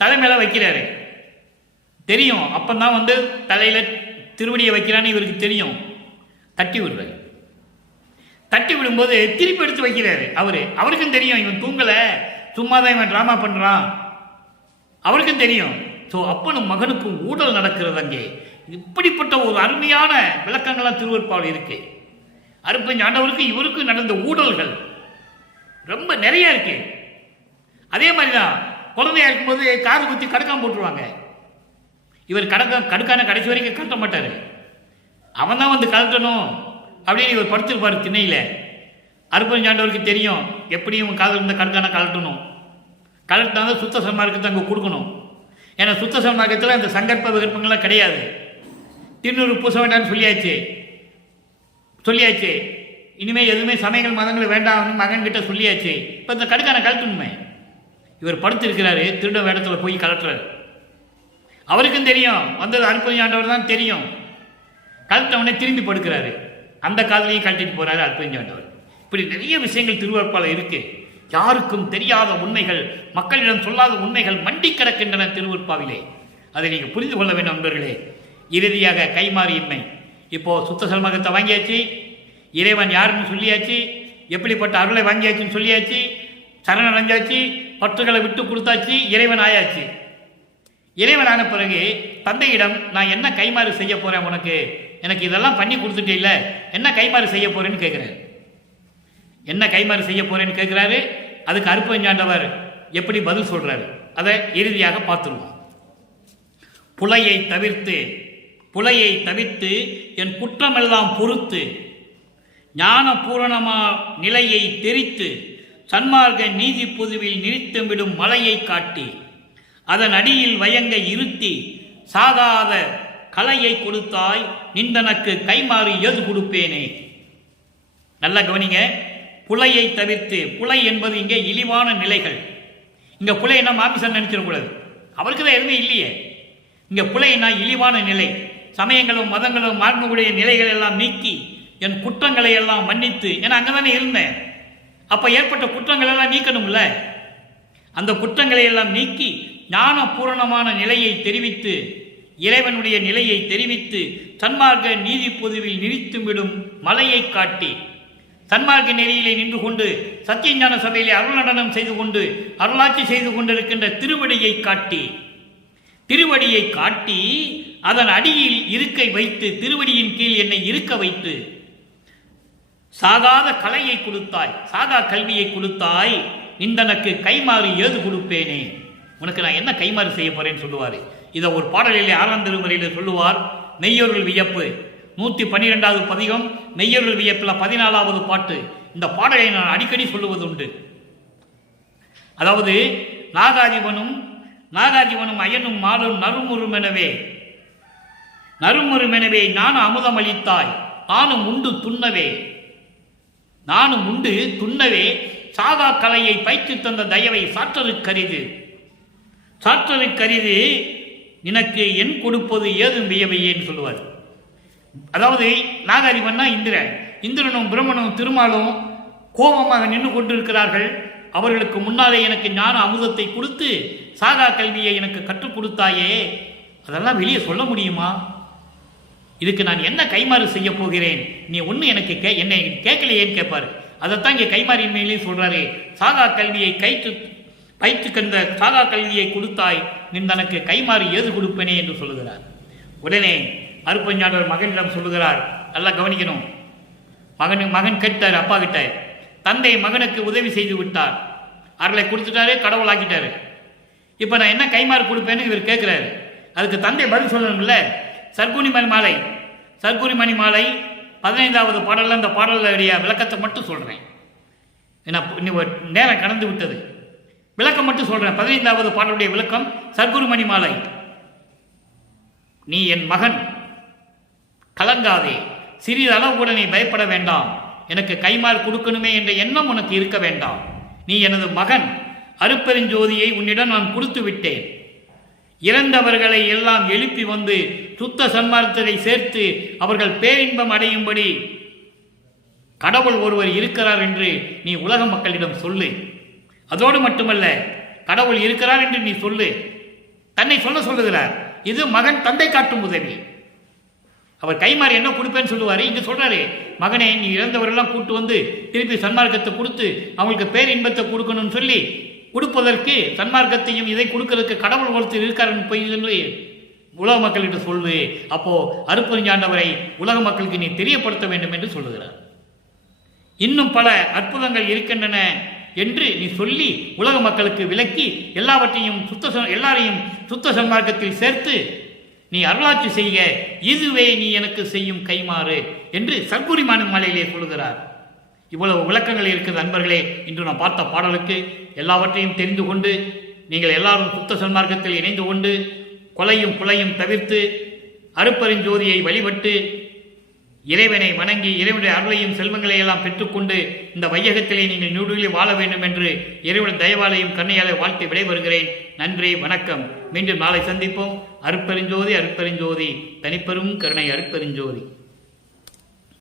தலைமையில வைக்கிறாரு. தெரியும், அப்பந்தான் தலையில திருவடியை வைக்கிறான்னு இவருக்கு தெரியும். தட்டி விடுறாரு. தட்டி விடும்போது திருப்பி எடுத்து வைக்கிறாரு. அவருக்கும் தெரியும் இவன் தூங்கல, சும்மாதான் இவன் டிராமா பண்றான், அவருக்கும் தெரியும். ஸோ அப்பனும் மகனுக்கும் ஊழல் நடக்கிறது அங்கே. இப்படிப்பட்ட ஒரு அருமையான விளக்கங்கள்லாம் திருவருட்பாவில் இருக்கு. அருப்பஞ்ச ஆண்டவருக்கு இவருக்கு நடந்த ஊழல்கள் ரொம்ப நிறைய இருக்கு. அதே மாதிரிதான் குழந்தையா இருக்கும்போது காது குத்தி கடுக்காம போட்டுருவாங்க. இவர் கடுக்கான கடைசி வரைக்கும் கட்ட மாட்டாரு, அவன் தான் கலட்டணும் அப்படின்னு இவர் படுத்திருப்பாரு திண்ணையில. அருப்பஞ்சாண்டவருக்கு தெரியும் எப்படி இவன் காதல் இருந்த கடுக்கான கலட்டணும், கலட்டினாதான் சுத்த சன்மார்க்கத்தை அங்கே கொடுக்கணும். ஏன்னா சுத்த சன்மார்க்கத்தில் அந்த சங்கற்ப விகற்பங்கள்லாம் கிடையாது. திருநூறு பூச வேண்டாம்னு சொல்லியாச்சு. இனிமேல் எதுவுமே சமயங்கள் மதங்கள் வேண்டாம் மகன் கிட்ட சொல்லியாச்சு. இப்போ இந்த கடுக்கான கலட்டணுமே. இவர் படுத்திருக்கிறாரு, திருட வேடத்தில் போய் கலட்டுறாரு. அவருக்கும் தெரியும் வந்தது அருப்பஞ்சாண்டவர் தான் தெரியும். கலட்டவனே திரும்பி படுக்கிறாரு, அந்த காதலையும் கழட்டிட்டு போறாரு அருப்பஞ்சாண்டவர். இப்படி நிறைய விஷயங்கள் திருவருட்பால இருக்கு. யாருக்கும் தெரியாத உண்மைகள், மக்களிடம் சொல்லாத உண்மைகள் மண்டி கிடக்கின்றன திருவருட்பாவிலே. அதை நீங்கள் புரிந்து கொள்ள வேண்டும் நண்பர்களே. இறுதியாக கைமாறியின்மை. இப்போ சுத்த சன்மார்க்கத்தை வாங்கியாச்சு, இறைவன் யாருன்னு சொல்லியாச்சு, எப்படிப்பட்ட அருளை வாங்கியாச்சுன்னு சொல்லியாச்சு, சரணடைஞ்சாச்சு, பற்றுகளை விட்டு கொடுத்தாச்சு, இறைவன் ஆயாச்சு. இறைவன் ஆன பிறகு தந்தையிடம் நான் என்ன கைமாறு செய்ய போறேன், உனக்கு எனக்கு இதெல்லாம் பண்ணி கொடுத்துட்டே இல்லை, என்ன கைமாறு செய்ய போறேன்னு கேட்கிறாரு. என்ன கைமாறு செய்ய போறேன்னு கேட்கிறாரு. அதுக்கு அருப்பஞ்சாண்டவர் எப்படி பதில் சொல்றாரு அதை இறுதியாக பார்த்துருவோம். புலையை தவிர்த்து என் குற்றமெல்லாம் பொறுத்து ஞான பூரணமா நிலையை தெரித்து சன்மார்க்க நீதி பொதுவில் நிறுத்தமிடும் மலையை காட்டி அதன் அடியில் வயங்க இருத்தி சாகாத கலையை கொடுத்தாய், நின்றனக்கு கைமாறி ஏது கொடுப்பேனே. நல்லா கவனிங்க. புலையை தவிர்த்து, புலை என்பது இங்கே இழிவான நிலைகள். இங்கே புலைன்னா மாமிசம் நினைச்சிடக்கூடாது, அவருக்கு தான் எதுவுமே இல்லையே. இங்கே புலைன்னா இழிவான நிலை. சமயங்களும் மதங்களும் மாண்புடைய நிலைகள் எல்லாம் நீக்கி என் குற்றங்களை எல்லாம் மன்னித்து, ஏன்னா அங்கே தானே இருந்தேன், அப்போ ஏற்பட்ட குற்றங்கள் எல்லாம் நீக்கணும்ல. அந்த குற்றங்களை எல்லாம் நீக்கி ஞான பூரணமான நிலையை தெரிவித்து, இறைவனுடைய நிலையை தெரிவித்து, சன்மார்க்க நீதி பொதுவில் நிறுத்திவிடும் மலையை காட்டி, சன்மார்க்க நெறியிலே நின்று கொண்டு சத்தியஞான சபையிலே அருள் நடனம் செய்து கொண்டு அருளாட்சி செய்து கொண்டிருக்கின்ற திருவடியை காட்டி அதன் அடியில் இருக்கை வைத்து, திருவடியின் கீழ் என்னை இருக்க வைத்து, சாகாத கலையை கொடுத்தாய், சாகா கல்வியை கொடுத்தாய், நின்றனக்கு கைமாறு ஏது கொடுப்பேனே. உனக்கு நான் என்ன கைமாறு செய்ய போறேன்னு சொல்லுவார். இதை ஒரு பாடலிலே 6ஆம் திருமுறையில் சொல்லுவார். மெய்யொருள் வியப்பு 112வது பதிகம், மெய்யொருள் வியப்பில் 14வது பாட்டு. இந்த பாடலை நான் அடிக்கடி சொல்லுவது உண்டு. அதாவது நாகாதிபனும் அயனும் மாலும் நறுமுறுமெனவே ஞான அமுதம் அளித்தாய், நானும் உண்டு துண்ணவே சாகா கலையை பயிற்சி தந்த தயவை சாற்றருக்கரிது நினக்கு என் கொடுப்பது ஏதும் வியவையேன்னு சொல்லுவார். அதாவது நாகாதிபன்னா இந்திரனும் பிரம்மனும் திருமாலும் கோபமாக நின்று கொண்டிருக்கிறார்கள். அவர்களுக்கு முன்னாலே எனக்கு ஞான அமுதத்தை கொடுத்து சாகா கல்வியை எனக்கு கற்றுக் கொடுத்தாயே, அதெல்லாம் வெளியே சொல்ல முடியுமா? இதுக்கு நான் என்ன கைமாறு செய்ய போகிறேன், நீ ஒன்று எனக்கு என்னை கேட்கலையேன்னு கேட்பாரு. அதைத்தான் இங்கே கைமாறின்மையிலே சொல்றாரு. சாகா கல்வியை பயிற்று கண்ட சாகா கல்வியை கொடுத்தாய், நின் தனக்கு கைமாறு ஏது கொடுப்பேனே என்று சொல்லுகிறார். உடனே அருப்பஞ்ஞானவர் மகனிடம் சொல்லுகிறார். நல்லா கவனிக்கணும். மகன் கேட்டார் அப்பா கிட்ட, தந்தை மகனுக்கு உதவி செய்து விட்டார், அருளை கொடுத்துட்டாரு, கடவுள் ஆக்கிட்டாரு. இப்போ நான் என்ன கைமாறு கொடுப்பேன்னு இவர் கேட்குறாரு. அதுக்கு தந்தை பதில் சொல்லணும்ல. சர்க்குரிமணி மாலை 15வது பாடலில் அந்த பாடலுடைய விளக்கத்தை மட்டும் சொல்கிறேன். ஏன்னா நேரம் கடந்து விட்டது. விளக்கம் மட்டும் சொல்கிறேன். 15வது பாடலுடைய விளக்கம் சர்க்குரிமணி மாலை. நீ என் மகன், கலங்காதே, சிறிதளவு கூட நீ பயப்பட வேண்டாம், எனக்கு கைமாறு கொடுக்கணுமே என்ற எண்ணம் உனக்கு இருக்க வேண்டாம். நீ எனது மகன், அருப்பெருஞ்சோதியை உன்னிடம் நான் கொடுத்து விட்டேன். இறந்தவர்களை எல்லாம் எழுப்பி வந்து சுத்த சன்மார்க்கத்தை சேர்த்து அவர்கள் பேரின்பம் அடையும்படி கடவுள் ஒருவர் இருக்கிறார் என்று நீ உலக மக்களிடம் சொல்லு. அதோடு மட்டுமல்ல, கடவுள் இருக்கிறார் என்று நீ சொல்லு. தன்னை சொல்லுகிறார். இது மகன் தந்தை காட்டும் உதவி. அவர் கைமாறி என்ன கொடுப்பேன்னு சொல்லுவார். இங்கே சொல்றாரு, மகனே நீ இறந்தவரெல்லாம் கூட்டு வந்து திருப்பி சன்மார்க்கத்தை கொடுத்து அவங்களுக்கு பேரின்பத்தை கொடுக்கணும்னு சொல்லி கொடுப்பதற்கு, சன்மார்க்கத்தையும் இதை கொடுக்கறதுக்கு கடவுள் ஒருத்தர் இருக்காருன்னு போய் சொல்லி உலக மக்கள்கிட்ட சொல்லு. அப்போ அருப்பெருஞ்சாண்டவரை உலக மக்களுக்கு நீ தெரியப்படுத்த வேண்டும் என்று சொல்லுகிறார். இன்னும் பல அற்புதங்கள் இருக்கின்றன என்று நீ சொல்லி உலக மக்களுக்கு விளக்கி எல்லாரையும் சுத்த சன்மார்க்கத்தில் சேர்த்து நீ அருளாட்சி செய்ய, இதுவே நீ எனக்கு செய்யும் கைமாறு என்று சர்க்குரிமணி மாலையிலே சொல்லுகிறார். இவ்வளவு விளக்கங்கள் இருக்கிற அன்பர்களே, இன்று நான் பார்த்த பாடலுக்கு எல்லாவற்றையும் தெரிந்து கொண்டு நீங்கள் எல்லாரும் சுத்த சன்மார்க்கத்தில் இணைந்து கொண்டு கொலையும் புலையும் தவிர்த்து அருப்பெருஞ்சோதியை வழிபட்டு இறைவனை வணங்கி இறைவனுடைய அருளையும் செல்வங்களை எல்லாம் பெற்றுக்கொண்டு இந்த வையகத்திலே நீங்கள் நூடுகளில் வாழ வேண்டும் என்று இறைவன் தயவாலையும் கண்ணையாலே வாழ்த்து விடைபெறுகிறேன். நன்றி, வணக்கம். மீண்டும் நாளை சந்திப்போம். அருப்பெருஞ்சோதி தனிப்பெரும் கருணை அருப்பெருஞ்சோதி.